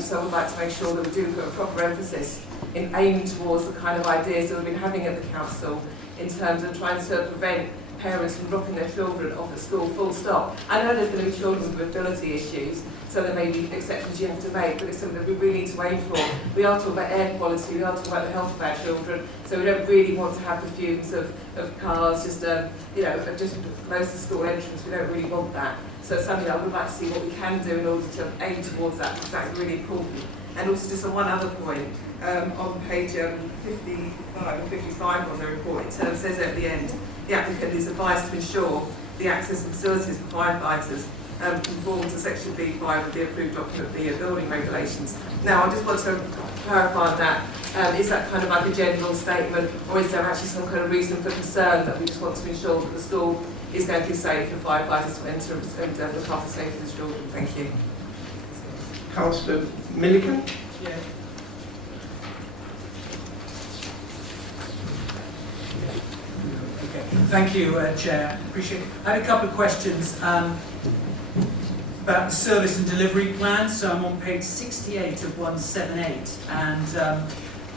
so I would like to make sure that we do put a proper emphasis in aiming towards the kind of ideas that we've been having at the council in terms of trying to prevent parents from dropping their children off at school full stop. I know there's going to be children with ability issues, so there may be exceptions you have to make, but it's something that we really need to aim for. We are talking about air quality, we are talking about the health of our children, so we don't really want to have the fumes of cars just just close to the school entrance. We don't really want that. So it's something I would like to see what we can do in order to aim towards that, because that's really important. And also just on one other point, on page 55 or 55 on the report, it says at the end, the applicant is advised to ensure the access and facilities for firefighters conform to section B5 of the approved document B of building regulations. Now, I just want to clarify that. Is that kind of like a general statement, or is there actually some kind of reason for concern that we just want to ensure that the school is going to be safe for firefighters to enter and look after the safety of the children? Thank you. Councillor Milliken? Yeah. Okay. Thank you, Chair. Appreciate it. I had a couple of questions about the service and delivery plan. So I'm on page 68 of 178, and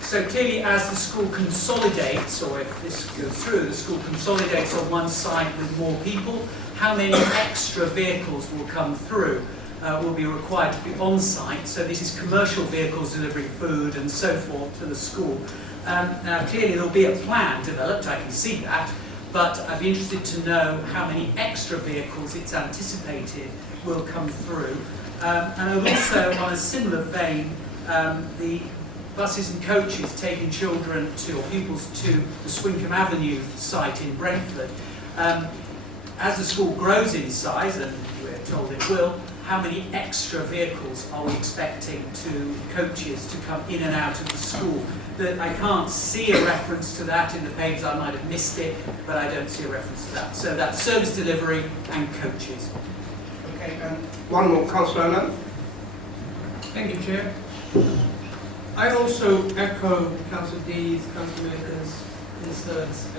so clearly as the school consolidates, or if this goes through, the school consolidates on one site with more people, how many extra vehicles will come through? Will be required to be on site. So this is commercial vehicles delivering food and so forth to the school. Now, clearly there'll be a plan developed, I can see that, but I'd be interested to know how many extra vehicles it's anticipated will come through. And also, on a similar vein, the buses and coaches taking children to, or pupils to, the Swinkham Avenue site in Brentford. As the school grows in size, and we're told it will, how many extra vehicles are we expecting to coaches to come in and out of the school? That I can't see a reference to that in the papers, I might have missed it, but I don't see a reference to that. So that's service delivery and coaches. Okay, one more, Councillor Allen. Thank you, Chair. I also echo Councillor Dee's, Councillor Miller's concerns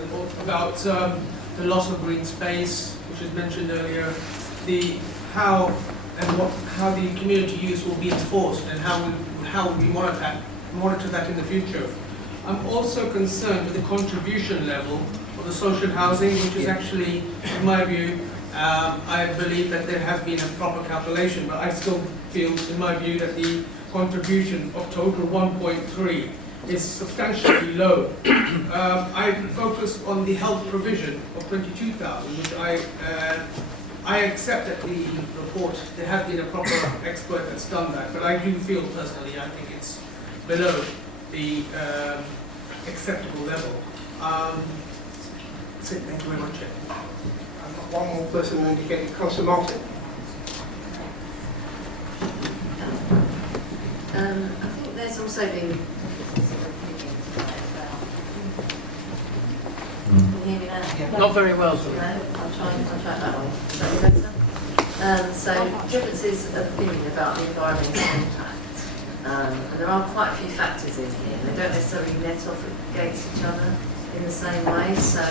about the loss of green space, which was mentioned earlier, how the community use will be enforced and how we monitor that in the future. I'm also concerned with the contribution level of the social housing, which is actually, in my view, I believe that there has been a proper calculation, but I still feel, in my view, that the contribution of total 1.3 is substantially low. I focused on the health provision of 22,000, which I accept that the report, there has been a proper expert that's done that, but I do feel personally, I think it's below the acceptable level. That's it, thank you very much. I've got one more person who indicated, Councillor Martin. I think there's also been. Can you hear me now? Yeah. Not very well. No, I'll try that way. Is that better? So, differences of opinion about the environmental impact. And there are quite a few factors in here. They don't necessarily net off against each other in the same way. So,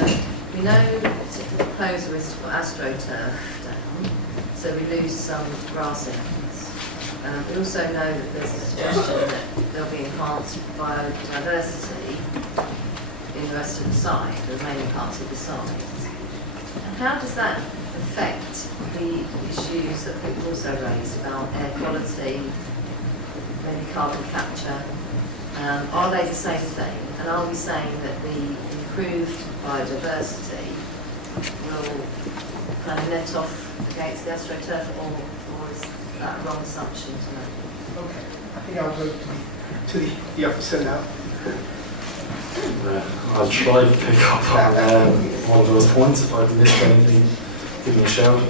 we know the particular proposal is to put AstroTurf down, so we lose some grass areas. We also know that there's a suggestion that there'll be enhanced biodiversity in the rest of the site, the remaining parts of the site. And how does that affect the issues that we've also raised about air quality, maybe carbon capture? Are they the same thing? And are we saying that the improved biodiversity will kind of net off against the AstroTurf, or is that a wrong assumption to make? Okay, I think I'll go to the officer now. I'll try to pick up on all of those points. If I've missed anything, give me a shout.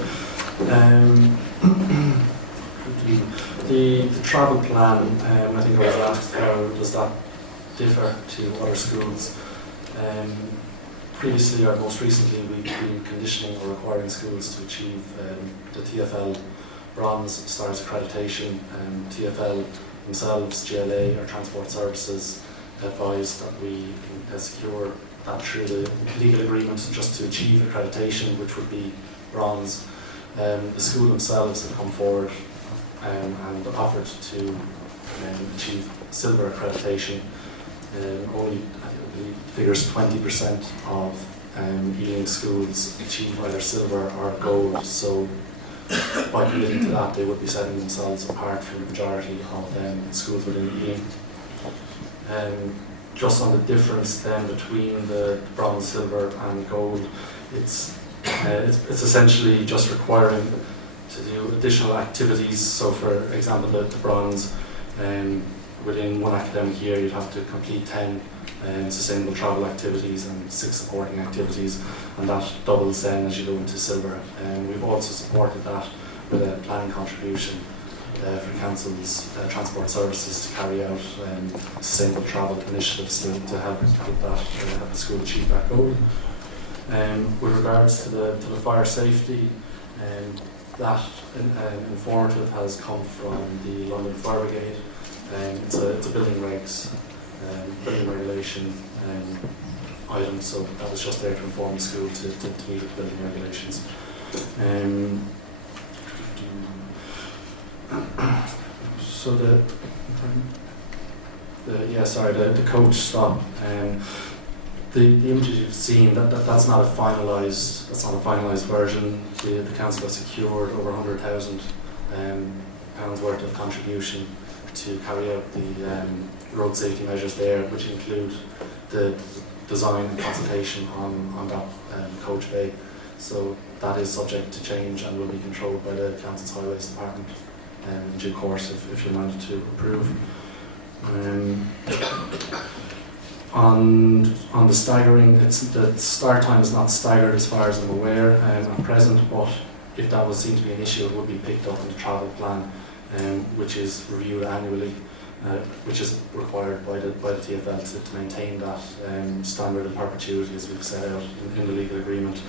The travel plan, I think I was asked how does that differ to other schools. Previously, or most recently, we've been conditioning or requiring schools to achieve the TfL bronze stars accreditation. TfL themselves, GLA, or Transport Services, advised that we secure that through the legal agreement just to achieve accreditation, which would be bronze. The school themselves have come forward and offered to achieve silver accreditation. Only, I think the figure is 20% of Ealing schools achieve either silver or gold, so by committing to that they would be setting themselves apart from the majority of schools within Ealing. Just on the difference then between the bronze, silver and gold, it's essentially just requiring to do additional activities. So for example, the bronze, within one academic year you'd have to complete 10 sustainable travel activities and 6 supporting activities, and that doubles then as you go into silver. We've also supported that with a planning contribution for councils, transport services to carry out sustainable travel initiatives to help with that, help the school achieve that goal. With regards to the fire safety, that informative has come from the London Fire Brigade. It's a building regs, building regulation item, so that was just there to inform the school to meet with building regulations. So the coach stop. The images you've seen, that's not a finalised version. The council has secured over £100,000 worth of contribution to carry out the road safety measures there, which include the design and consultation on that coach bay. So that is subject to change and will be controlled by the Council's Highways Department in due course if you're minded to approve. On the staggering, the start time is not staggered as far as I'm aware at present, but if that was seen to be an issue, it would be picked up in the travel plan, which is reviewed annually, which is required by the TfL to maintain that standard in perpetuity as we've set out in the legal agreement.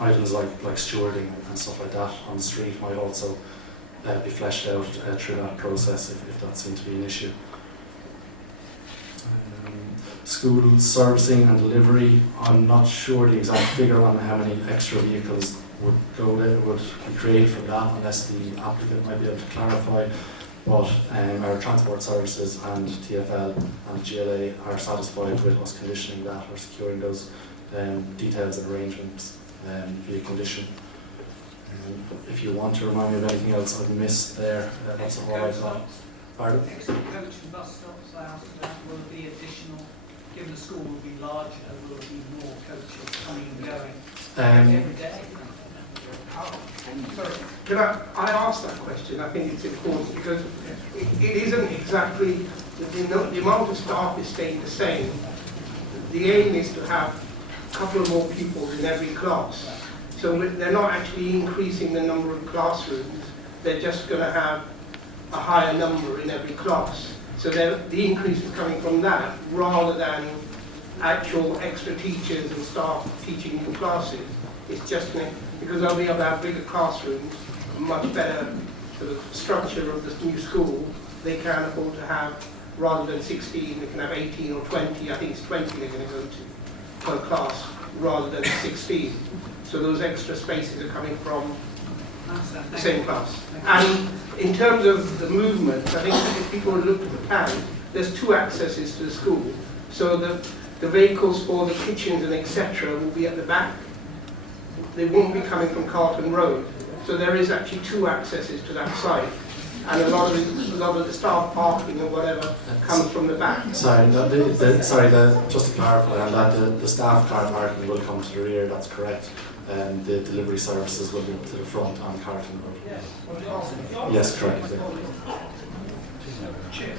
Items like stewarding and stuff like that on the street might also be fleshed out through that process if that seemed to be an issue. School servicing and delivery, I'm not sure the exact figure on how many extra vehicles would be created from that, unless the applicant might be able to clarify. But our transport services and TfL and GLA are satisfied with us conditioning that or securing those details and arrangements via condition. If you want to remind me of anything else I've missed there, that's all I've got. Pardon? Extra coach and bus stops, I asked about, will there be additional, given the school will be larger, will there be more coaches coming and going every day? Sorry, can I ask that question? I think it's important because it isn't exactly, the amount of staff is staying the same. The aim is to have a couple of more people in every class. So they're not actually increasing the number of classrooms, they're just going to have a higher number in every class. So the increase is coming from that rather than actual extra teachers and staff teaching new classes. It's just because they'll be able to have bigger classrooms, a much better sort of structure of the new school. They can afford to have, rather than 16, they can have 18 or 20. I think it's 20 they're going to go to per class rather than 16. So those extra spaces are coming from the same class. And in terms of the movement, I think if people look at the plan, there's two accesses to the school. So the vehicles for the kitchens and etc. will be at the back. They won't be coming from Carlton Road. So there is actually two accesses to that site. And a lot of the staff parking or whatever comes from the back. Sorry, just to clarify on that, the staff car parking will come to the rear, that's correct. And the delivery services will be to the front on Carlton Road. Yes, correct. Cheers.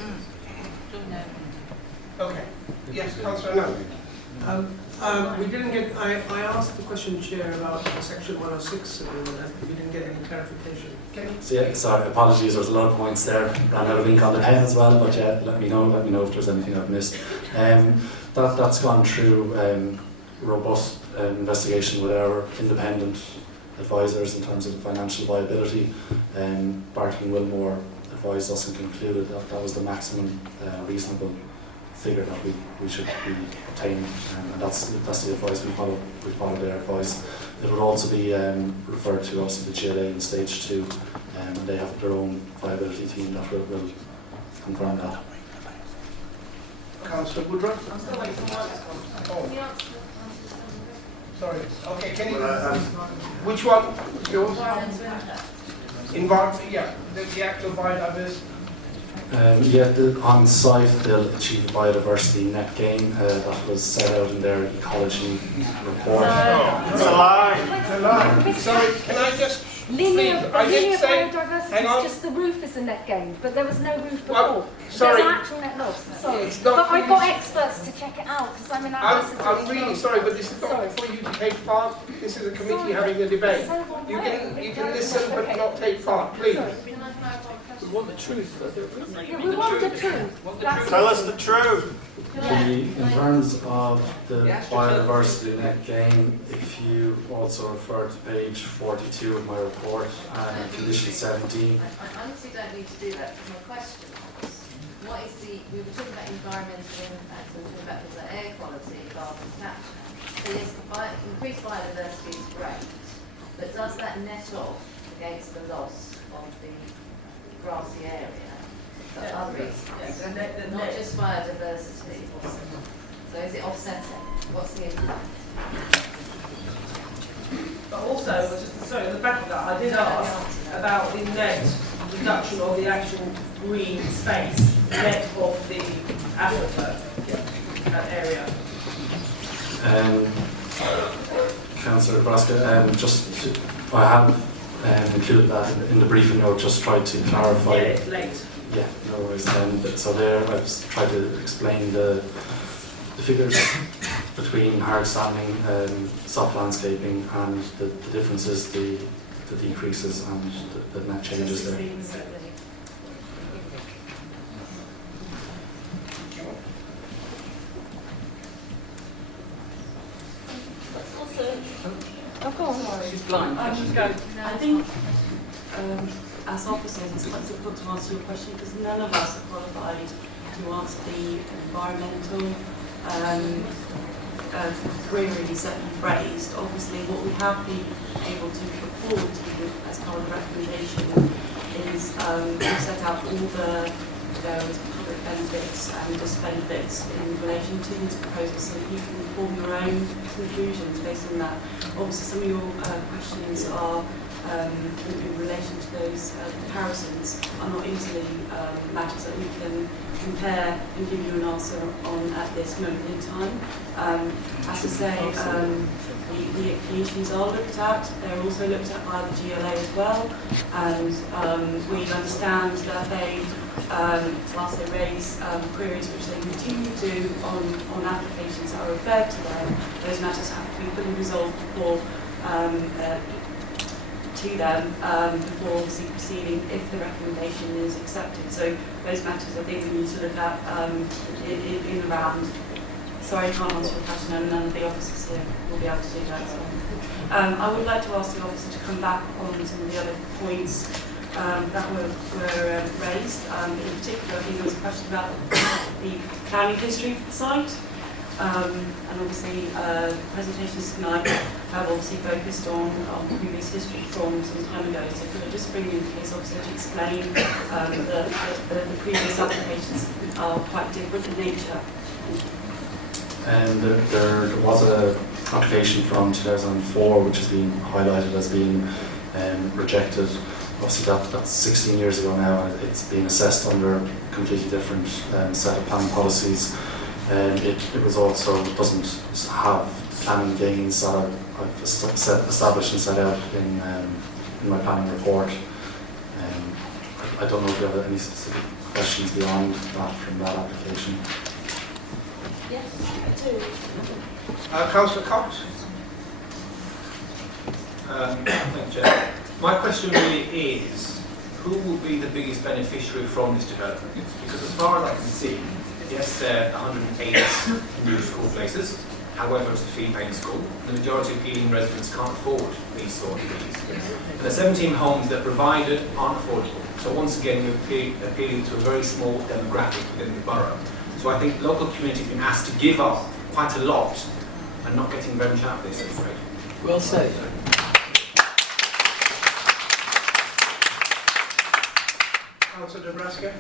Okay. Yes, Councillor No. We didn't get, I asked the question, Chair, about section 106 and we didn't get any clarification. So yeah, sorry, apologies, there's a lot of points there. Ran out of ink on the pen as well, but yeah, let me know if there's anything I've missed. That's gone through robust investigation with our independent advisors in terms of financial viability. Barton Wilmore advised us and concluded that that was the maximum reasonable figure that we should be obtaining, and that's the advice we follow their advice. It would also be referred to obviously the GLA in stage 2, and they have their own viability team that will confirm that. Councillor Woodruff? I'm still waiting for one. Sorry. Okay, can you... which one? Yours? Yeah, the actual biodiversity. On site they'll achieve a biodiversity net gain that was set out in their ecology report. It's a lie. It's a lie. Sorry, can I just... Linear biodiversity hang on. is just the roof is a net gain, but there was no roof before. Well, sorry. There's an actual net loss. Sorry. It's not But I've got experts to check it out because I'm an analyst. I'm really sorry, but this is not for you to take part. This is a committee having a debate. You can listen but not take part, please. We want the truth, though. Yeah, we want the truth. Tell us the truth. In terms of the biodiversity net gain, if you also refer to page 42 of my report and condition 17. I honestly don't need to do that because my question was, what is we were talking about environmental impact, we were talking about things like air quality, carbon capture. So yes, increased biodiversity is great, but does that net off against the loss of the grassy area for other reasons? Not just biodiversity. So is it offsetting? What's the impact? But also, sorry, on the back of that, I did ask, about the net reduction of the actual green space, net of the aquifer area? Councillor Nebraska, I have included that in the briefing note, just tried to clarify. Yeah, it's late. Yeah, no worries. So there I've tried to explain the figures between hard standing, soft landscaping, and the differences, the decreases and the net changes there. She's blind. I think as officers it's quite difficult to answer your question because none of us are qualified to answer the environmental queries that you've raised. Obviously what we have been able to put forward to you as part of the recommendation is to set out all the various public benefits and disbenefits in relation to this proposal so that you can form your own conclusions based on that. Obviously some of your questions are in relation to those comparisons are not easily matters that we can compare and give you an answer on at this moment in time. As I say, the issues are looked at. They're also looked at by the GLA as well, and we understand that they, whilst they raise queries which they continue to do on applications that are referred to them, those matters have to be fully resolved before to them before obviously proceeding if the recommendation is accepted. So those matters I think we need to look at in around. Sorry, I can't answer your question, and none of the officers here will be able to do that. So, I would like to ask the officer to come back on some of the other points that were raised. In particular, I think there was a question about the planning history for the site. And obviously, presentations tonight have obviously focused on previous history from some time ago. So could I just bring in the case officer to explain the previous applications are quite different in nature? And there was an application from 2004 which has been highlighted as being rejected. Obviously that's 16 years ago now, and it's been assessed under a completely different set of planning policies. It was also doesn't have planning gains that I've established and set out in my planning report. I don't know if you have any specific questions beyond that from that application. Yes, I do. Councillor Cox. Thank you, Chair. My question really is, who will be the biggest beneficiary from this development? Because as far as I can see, yes, there are 108 new school places. However, it's a fee-paying school. The majority of Ealing residents can't afford these sort of fees. And the 17 homes that are provided aren't affordable. So once again, we're appealing to a very small demographic within the borough. So I think the local community have been asked to give up quite a lot and not getting very much out of this, I'm afraid. Well said. Councillor Nebraska.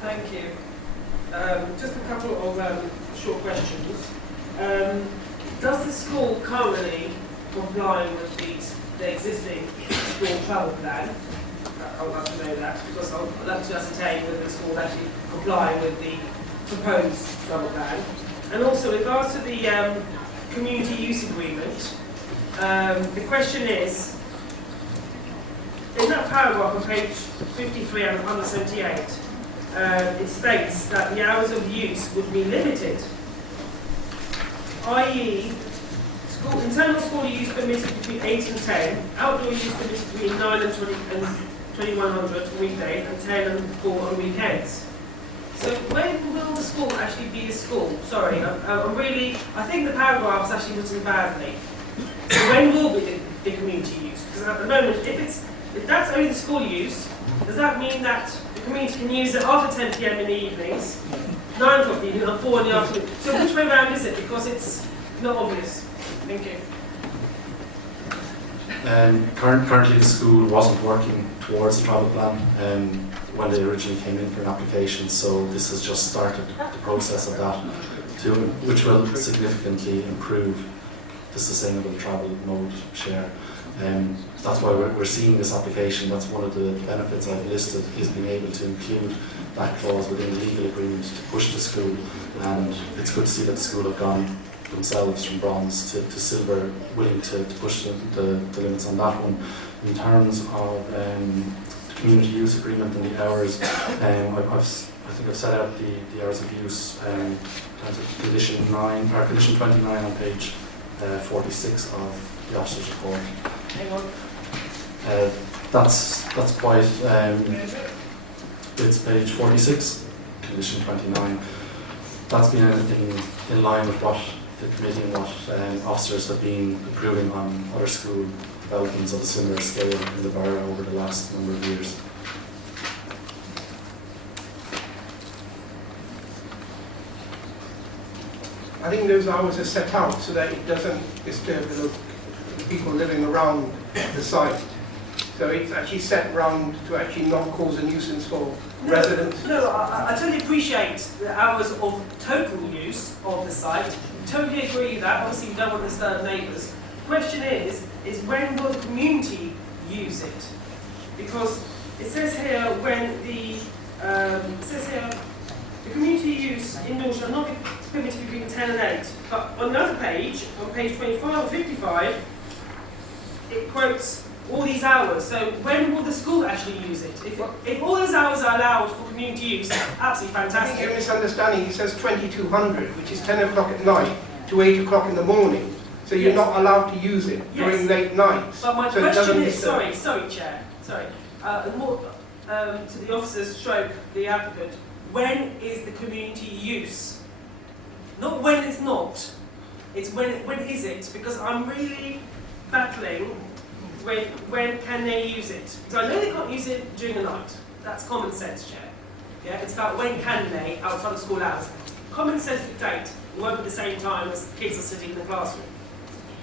Thank you. Just a couple of short questions. Does the school currently comply with the existing school travel plan? I would like to know that because I would like to ascertain whether the school actually comply with the proposed travel plan. And also, in regards to the community use agreement, the question is, in that paragraph on page 53 and 178, it states that the hours of use would be limited, i.e., internal school use permitted between 8 and 10, outdoor use permitted between 9 and 2100 weekdays and 10 and 4 on weekends. So when will the school actually be a school? Sorry, I think the paragraph's actually written badly. So when will be the community use? Because at the moment, if that's only the school use, does that mean that the community can use it after 10 PM in the evenings, 9 o'clock in the evening, and 4 in the afternoon? So which way around is it? Because it's not obvious. Thank you. Currently the school wasn't working towards a travel plan when they originally came in for an application, so this has just started the process of that, which will significantly improve the sustainable travel mode share. That's why we're seeing this application. That's one of the benefits I've listed, is being able to include that clause within the legal agreement to push the school, and it's good to see that the school have gone themselves from bronze to silver, willing to push the limits on that one. In terms of the community use agreement and the hours, I think I've set out the hours of use in terms of condition 29 on page 46 of the officer's report. Hang on. That's quite, it's page 46, condition 29. That's been in line with what the committee and what officers have been approving on other school developments of a similar scale in the borough over the last number of years. I think those hours are set out so that it doesn't disturb the people living around the site. So it's actually set round to actually not cause a nuisance for residents. No, I totally appreciate the hours of total use of the site. Totally agree with that. Obviously, we don't want to disturb neighbours. The question is when will the community use it? Because it says here when the community use indoors shall not be permitted between 10 and 8. But on another page, on page 25 or 55, it quotes all these hours. So when will the school actually use it? If all those hours are allowed for community use, absolutely I think fantastic. you're misunderstanding. It says 2200, which is 10 o'clock at night to 8 o'clock in the morning. So you're not allowed to use it during late nights. But my so it question is, disturb. sorry, Chair, more to the officers stroke the applicant, when is the community use? Not when it's not, it's when is it? Because I'm really battling when can they use it? Because I know they can't use it during the night. That's common sense, Chair. Yeah, it's about when can they, outside of school hours. Common sense dictate, it won't be at the same time as kids are sitting in the classroom.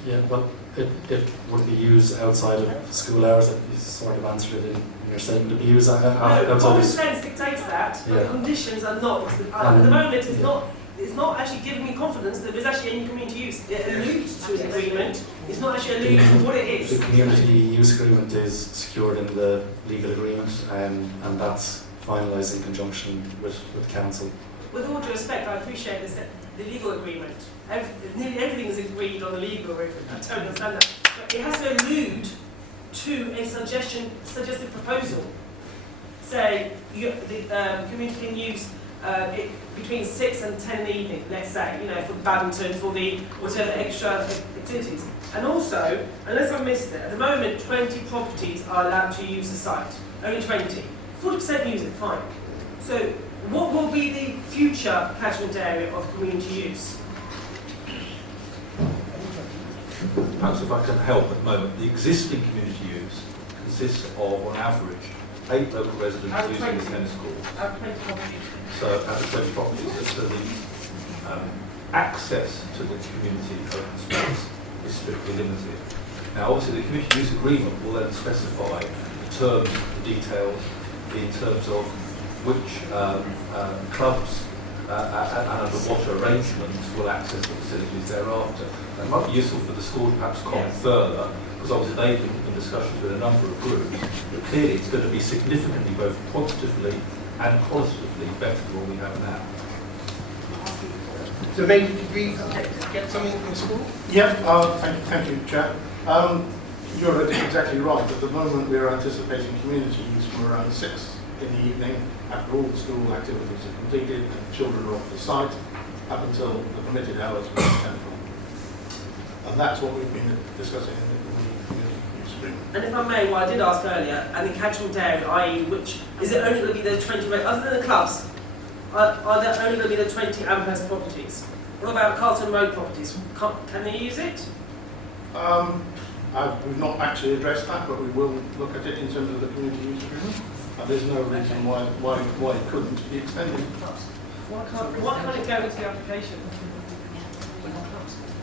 Yeah, but it would be used outside of school hours. You sort of answered it in your statement. It'd be used outside common of sense dictates that, but Yeah. the conditions are not. At the moment, it's not actually giving me confidence that there's actually any community use. It alludes to an agreement. It's not actually alluding to what it is. The community use agreement is secured in the legal agreement, and that's finalised in conjunction with council. With all due respect, I appreciate the legal agreement. Nearly everything is agreed on the legal agreement. I totally understand that. But it has to allude to a suggested proposal. Say, the community can use it between 6 and 10 in the evening, let's say, for badminton, for the whatever extra activities. And also, unless I missed it, at the moment 20 properties are allowed to use the site. Only 20. 40% use it, fine. So what will be the future catchment area of community use? Perhaps if I can help at the moment, the existing community use consists of, on average, 8 local residents using the tennis court. Out of 20 properties. So out of 20 properties, so the access to the community open space is strictly limited. Now obviously the community use agreement will then specify the terms, the details, in terms of which clubs and under what arrangements will access the facilities thereafter. It might be useful for the school to perhaps comment further, because obviously they've been in discussions with a number of groups, but clearly it's going to be significantly both quantitatively and qualitatively better than what we have now. So maybe did we get something from school? Yeah, thank you, Chair. You're exactly right. At the moment we're anticipating community use from around 6 in the evening after all the school activities are completed and children are off the site up until the permitted hours of 10 o'clock. And that's what we've been discussing in the community use agreement. And if I may, what I did ask earlier, and the catchment area, i.e. which, is it only going to be those 20, other than the clubs, are there only going to be the 20 Amherst properties? What about Carlton Road properties? Can they use it? We've not actually addressed that, but we will look at it in terms of the community use agreement. And there's no reason why it couldn't be extended. Why can't it go into the application?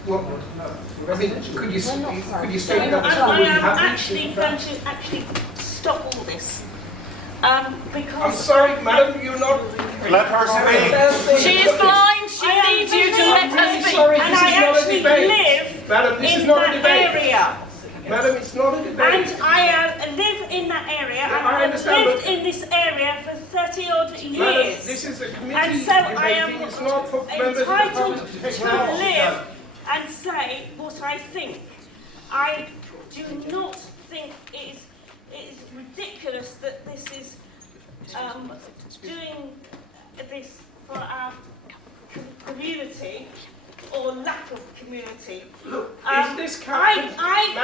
Well, I mean, could you state that the school I would be am happy actually going to stop all this. Because I'm sorry, madam, you're not... Let her speak. She is blind, she needs you to let her speak. Sorry, and this I is not a actually debate. live Madam, this in is not a that debate. area. Madam, it's not a debate. And I live in that area, Yeah, and I I've understand, lived but- in this area for 30 odd years. Madam, this is a committee and so I am debating. It's not for members of the entitled public to take to part. live and say what I think. I do not think it is ridiculous that this is doing this for our community or lack of community. Look, is this Madam,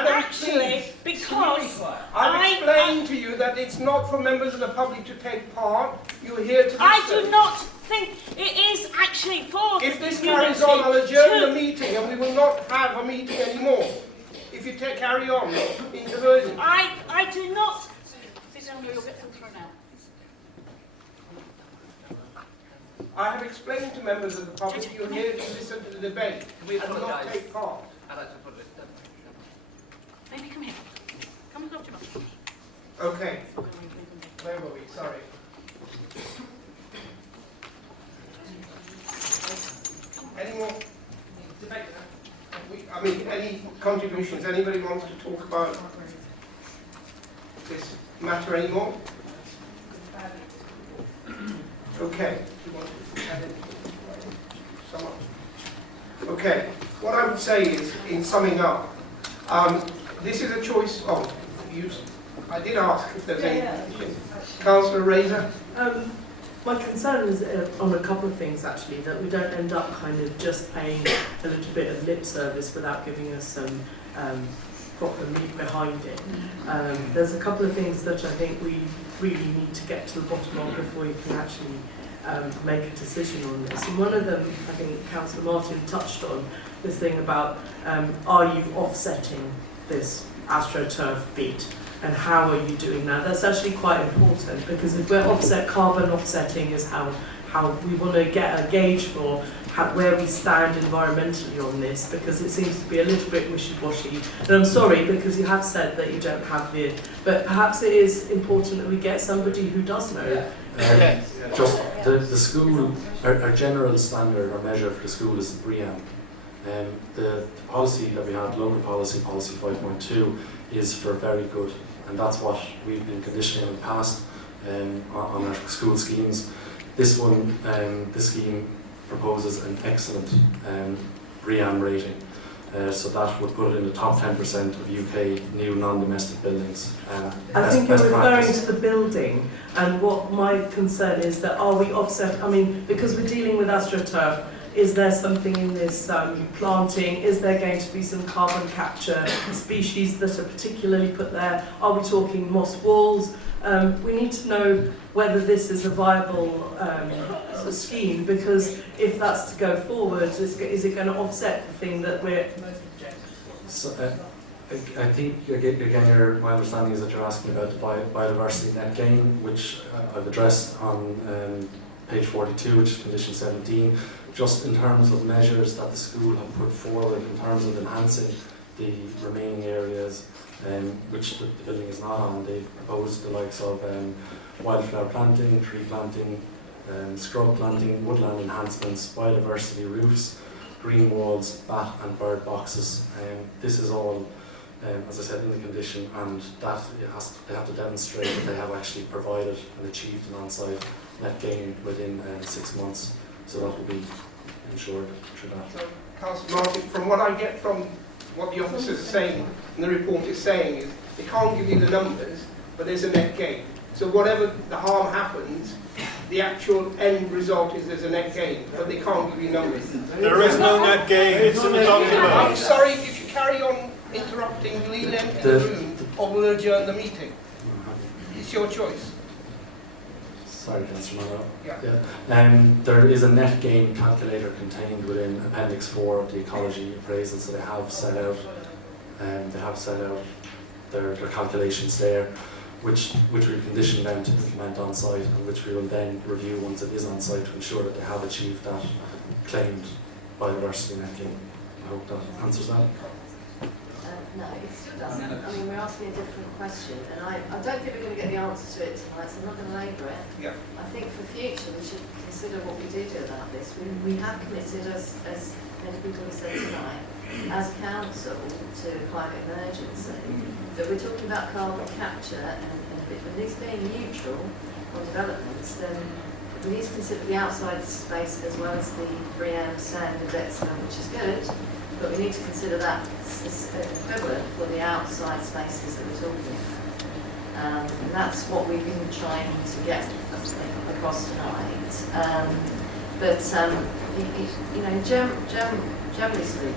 actually, please, because I've explained to you that it's not for members of the public to take part. You're here to listen. I do not think it is actually for If this the community carries on, I'll adjourn to- the meeting and we will not have a meeting anymore. If you carry on interverting. I do not. You'll get them through now. I have explained to members of the public you're here to listen to the debate. We will not take part. Maybe come here. Come and talk to me. Okay. Where were we? Sorry. Any more debate? I mean, any contributions? Anybody wants to talk about this matter anymore? Okay. Okay. What I would say is, in summing up, this is a choice of use. I did ask if there's any. Councillor Razor. My concern is on a couple of things actually, that we don't end up kind of just paying a little bit of lip service without giving us some proper meat behind it. There's a couple of things that I think we really need to get to the bottom of before you can actually make a decision on this. And one of them, I think Councillor Martin touched on, this thing about are you offsetting this AstroTurf beat? And how are you doing that? That's actually quite important, because if we're carbon offsetting is how we want to get a gauge for where we stand environmentally on this, because it seems to be a little bit wishy-washy. And I'm sorry, because you have said that you don't have the, but perhaps it is important that we get somebody who does know. Just the school, our general standard or measure for the school is the BREEAM. The policy that we have, local policy 5.2, is for very good. And that's what we've been conditioning in the past on our school schemes. This one, this scheme proposes an excellent BREEAM rating. So that would put it in the top 10% of UK new non-domestic buildings. I think you're referring to the building, and what my concern is that are we offset, I mean, because we're dealing with AstroTurf, is there something in this planting? Is there going to be some carbon capture species that are particularly put there? Are we talking moss walls? We need to know whether this is a viable scheme, because if that's to go forward, is it going to offset the thing that we're... So, I think, again, my understanding is that you're asking about the biodiversity net gain, which I've addressed on page 42, which is condition 17. Just in terms of measures that the school have put forward in terms of enhancing the remaining areas which the building is not on. They've proposed the likes of wildflower planting, tree planting, scrub planting, woodland enhancements, biodiversity roofs, green walls, bat and bird boxes. This is all, as I said, in the condition, and that they have to demonstrate that they have actually provided and achieved an on-site net gain within 6 months. So that will be ensured through that. So, Councillor Martin, from what I get from what the officers are saying, and the report is saying, is they can't give you the numbers, but there's a net gain. So whatever the harm happens, the actual end result is there's a net gain, but they can't give you numbers. There is no net gain, it's in the document. I'm sorry, if you carry on interrupting, we'll either empty the room or we'll adjourn the meeting. It's your choice. Sorry, Councillor Monroe. Yeah. There is a net gain calculator contained within Appendix 4 of the ecology appraisal, so they have set out their calculations there, which we've conditioned them to implement on site, and which we will then review once it is on site to ensure that they have achieved that claimed biodiversity net gain. I hope that answers that. No, it still doesn't. I mean, we're asking a different question, and I don't think we're going to get the answer to it tonight, so I'm not going to labour it. Yeah. I think for future we should consider what we do about this. We have committed, as many people have said tonight, as council to climate emergency, that we're talking about carbon capture, and if it is being neutral on developments, then we need to consider the outside space as well as the 3M standard excellent, which is good, but we need to consider that as equivalent for the outside spaces that we're talking about. And that's what we've been trying to get across tonight. You know, generally speaking,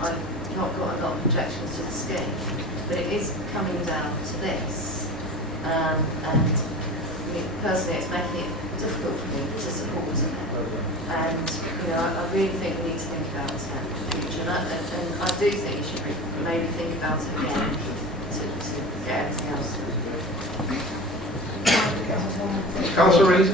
I've not got a lot of objections to the scheme, but it is coming down to this. And personally, it's making it difficult for me to support it. And you know, I really think we need to think about this in the future. And I do think you should maybe think about it again to get everything else. Councillor Rees?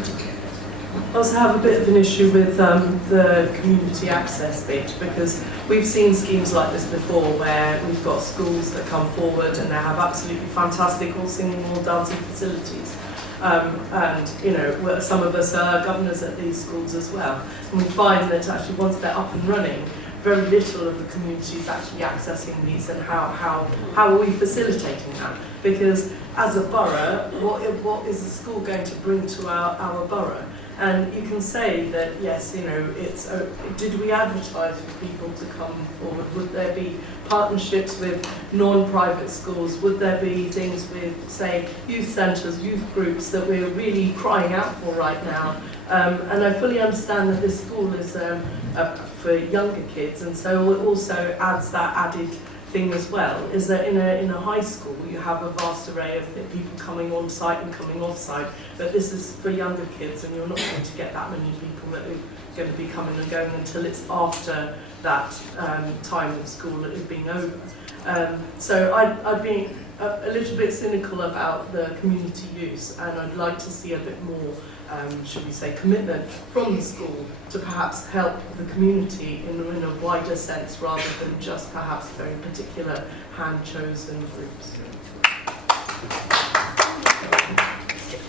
I also have a bit of an issue with the community access bit, because we've seen schemes like this before where we've got schools that come forward and they have absolutely fantastic all singing, all dancing facilities. And you know, some of us are governors at these schools as well, and we find that actually once they're up and running, very little of the community is actually accessing these, and how are we facilitating that? Because as a borough, what is the school going to bring to our borough? And you can say that, yes, you know, did we advertise for people to come forward? Would there be partnerships with non-private schools? Would there be things with, say, youth centres, youth groups that we're really crying out for right now? And I fully understand that this school is for younger kids, and so it also adds that added thing as well, is that in a high school you have a vast array of people coming on site and coming off site, but this is for younger kids, and you're not going to get that many people that are going to be coming and going until it's after that time of school is being over. So I'd be a little bit cynical about the community use, and I'd like to see a bit more, should we say, commitment from the school to perhaps help the community in a wider sense, rather than just perhaps very particular hand-chosen groups.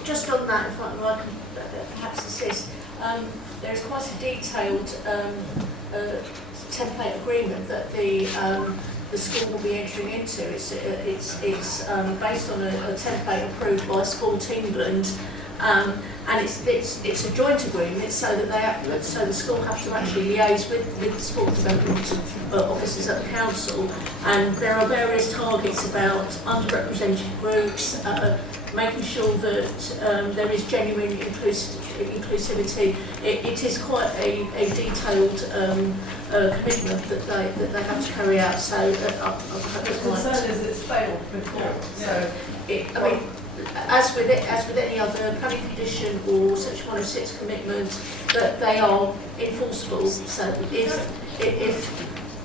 Just on that, if I can perhaps assist, there's quite a detailed template agreement that the school will be entering into. It's based on a template approved by Sport England, and it's a joint agreement, so that so the school have to actually liaise with the sport development officers at the council, and there are various targets about underrepresented groups, making sure that there is genuine inclusivity. It is quite a detailed commitment that they have to carry out. So the concern is it's failed before. So I mean, as with any other planning condition or Section 106 commitment, that they are enforceable. So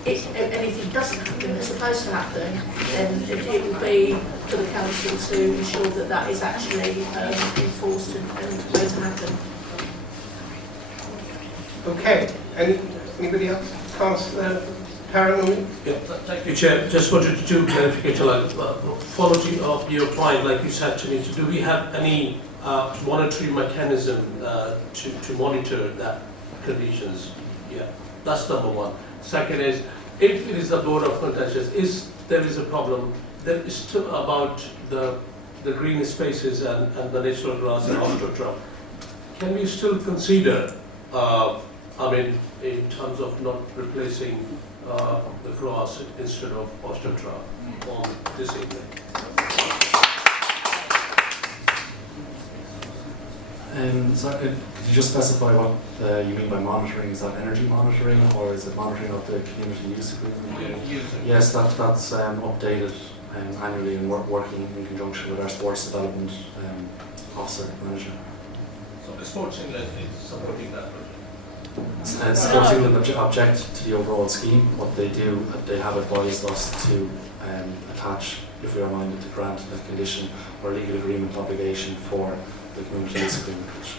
if anything doesn't happen that's supposed to happen, then it will be for the council to ensure that that is actually enforced and made to happen. Okay. Anybody else? Councillor Paranoid? Yeah, thank you, Chair. Just wanted to do clarification, like following of your point, like you said to me, do we have any monitoring mechanism to monitor that conditions? Yeah, that's number one. Second is, if it is the Board of Contentious, there is a problem, there is still about the green spaces and the natural grass and astroturf. Can we still consider, I mean, in terms of not replacing the grass instead of astroturf on this evening? So could you just specify what you mean by monitoring? Is that energy monitoring, or is it monitoring of the community use agreement? Yes, that's updated annually and working in conjunction with our sports development officer manager. So the Sports England is supporting that project? Sports England object to the overall scheme. What they do, they have advised us to attach, if we are minded to grant a condition or legal agreement obligation for the community use agreement, which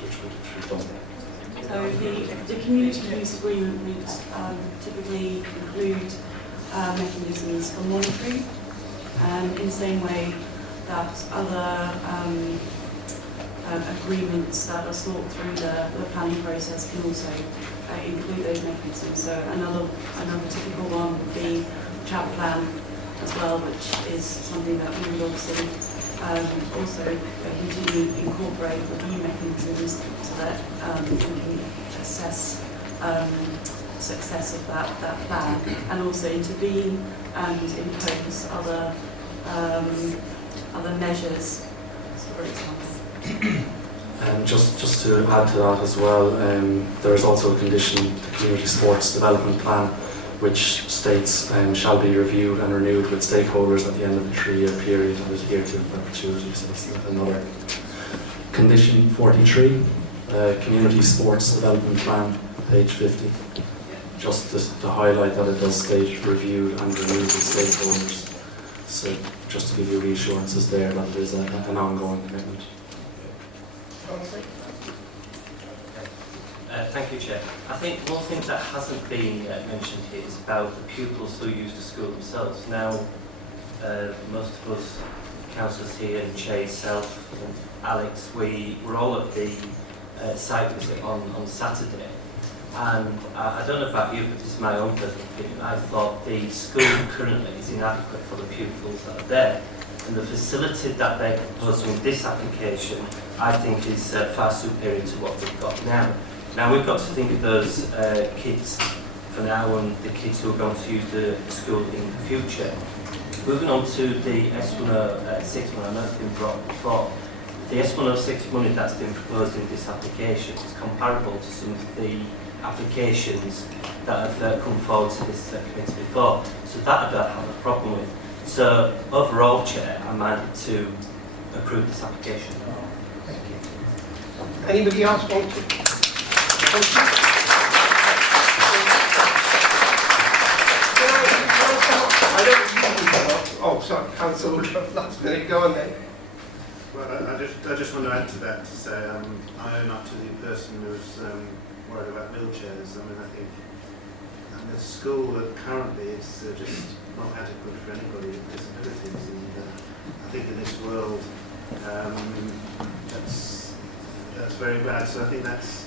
we've done. So the community use agreement would typically include mechanisms for monitoring, in the same way that other agreements that are sought through the planning process can also include those mechanisms. So another typical one would be travel plan as well, which is something that we would obviously also continue to incorporate review mechanisms so that we can assess success of that plan, and also intervene and impose other measures, for example. And just to add to that as well, there is also a condition, the Community Sports Development Plan, which states shall be reviewed and renewed with stakeholders at the end of a 3-year period and adhere to perpetuity. So that's another condition. 43, Community Sports Development Plan, page 50. Just to highlight that it does state reviewed and renewed with stakeholders. So just to give you reassurances there that it is an ongoing commitment. Thank you, Chair. I think one thing that hasn't been mentioned here is about the pupils who use the school themselves. Now, most of us, councillors here, and Chair, self, and Alex, we were all at the site visit on Saturday. And I don't know about you, but this is my own personal opinion. I thought the school currently is inadequate for the pupils that are there. And the facility that they're proposing with this application, I think, is far superior to what we've got now. Now, we've got to think of those kids for now and the kids who are going to use the school in the future. Moving on to the S106 money, I know it's been brought up before. The S106 money that's been proposed in this application is comparable to some of the applications that have come forward to this committee before. So that I don't have a problem with. So overall, Chair, I'm minded to approve this application. Thank you. Anybody else want to? I don't usually go. Oh, sorry, Councillor Woodruff, last minute, go on then. Well, I just want to add to that to say I own up to the person who's worried about wheelchairs. I mean, I think the school that currently is just not adequate for anybody with disabilities, and I think in this world that's very bad. So I think that's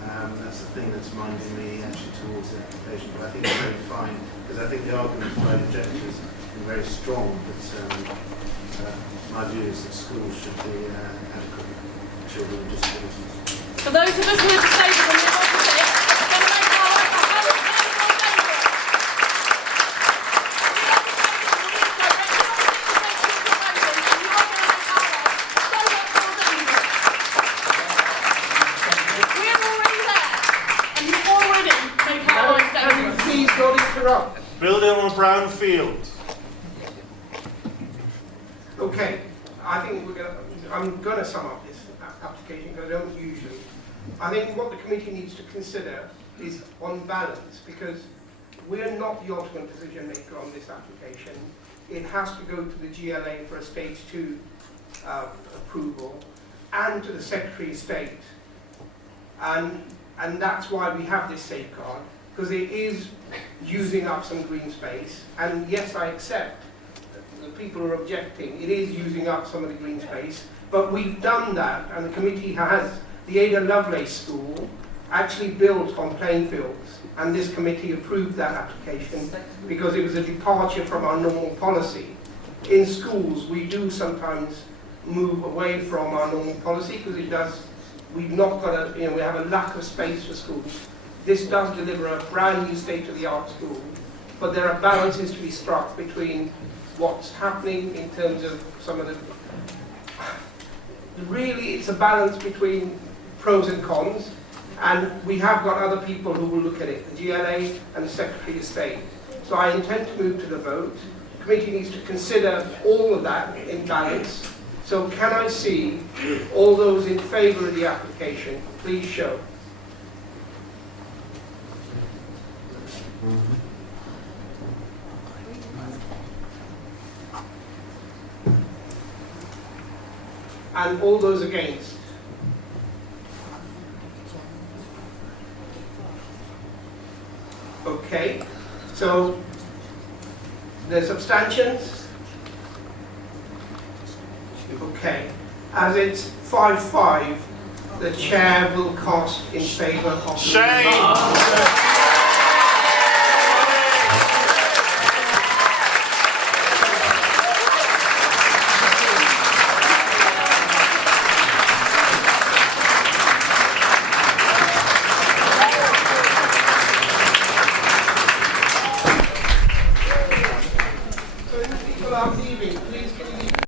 the thing that's minding me actually towards the application. But I think it's very fine because I think the argument by the objectors is very strong. But my view is that schools should be adequate for children with disabilities. For those of us who are disabled and the opposite, we're going to make our life a whole lot more dangerous. We're already there, and you already make our lives dangerous. Please don't interrupt. Building on a brown field. Okay, I think I'm going to sum up this application because I don't usually. I think what the committee needs to consider is on balance, because we're not the ultimate decision maker on this application. It has to go to the GLA for a stage 2 approval and to the Secretary of State. And that's why we have this safeguard, because it is using up some green space. And yes, I accept the people who are objecting, it is using up some of the green space, but we've done that, and the committee has. The Ada Lovelace School actually built on playing fields, and this committee approved that application because it was a departure from our normal policy. In schools, we do sometimes move away from our normal policy because we've not got we have a lack of space for schools. This does deliver a brand new state-of-the-art school, but there are balances to be struck between what's happening in terms of some of the... Really, it's a balance between pros and cons, and we have got other people who will look at it, the GLA and the Secretary of State. So I intend to move to the vote. The committee needs to consider all of that in balance. So can I see all those in favour of the application, please show. And all those against? Okay, so there's abstentions? Okay, As it's 5-5, the chair will cast in favour of... Shame!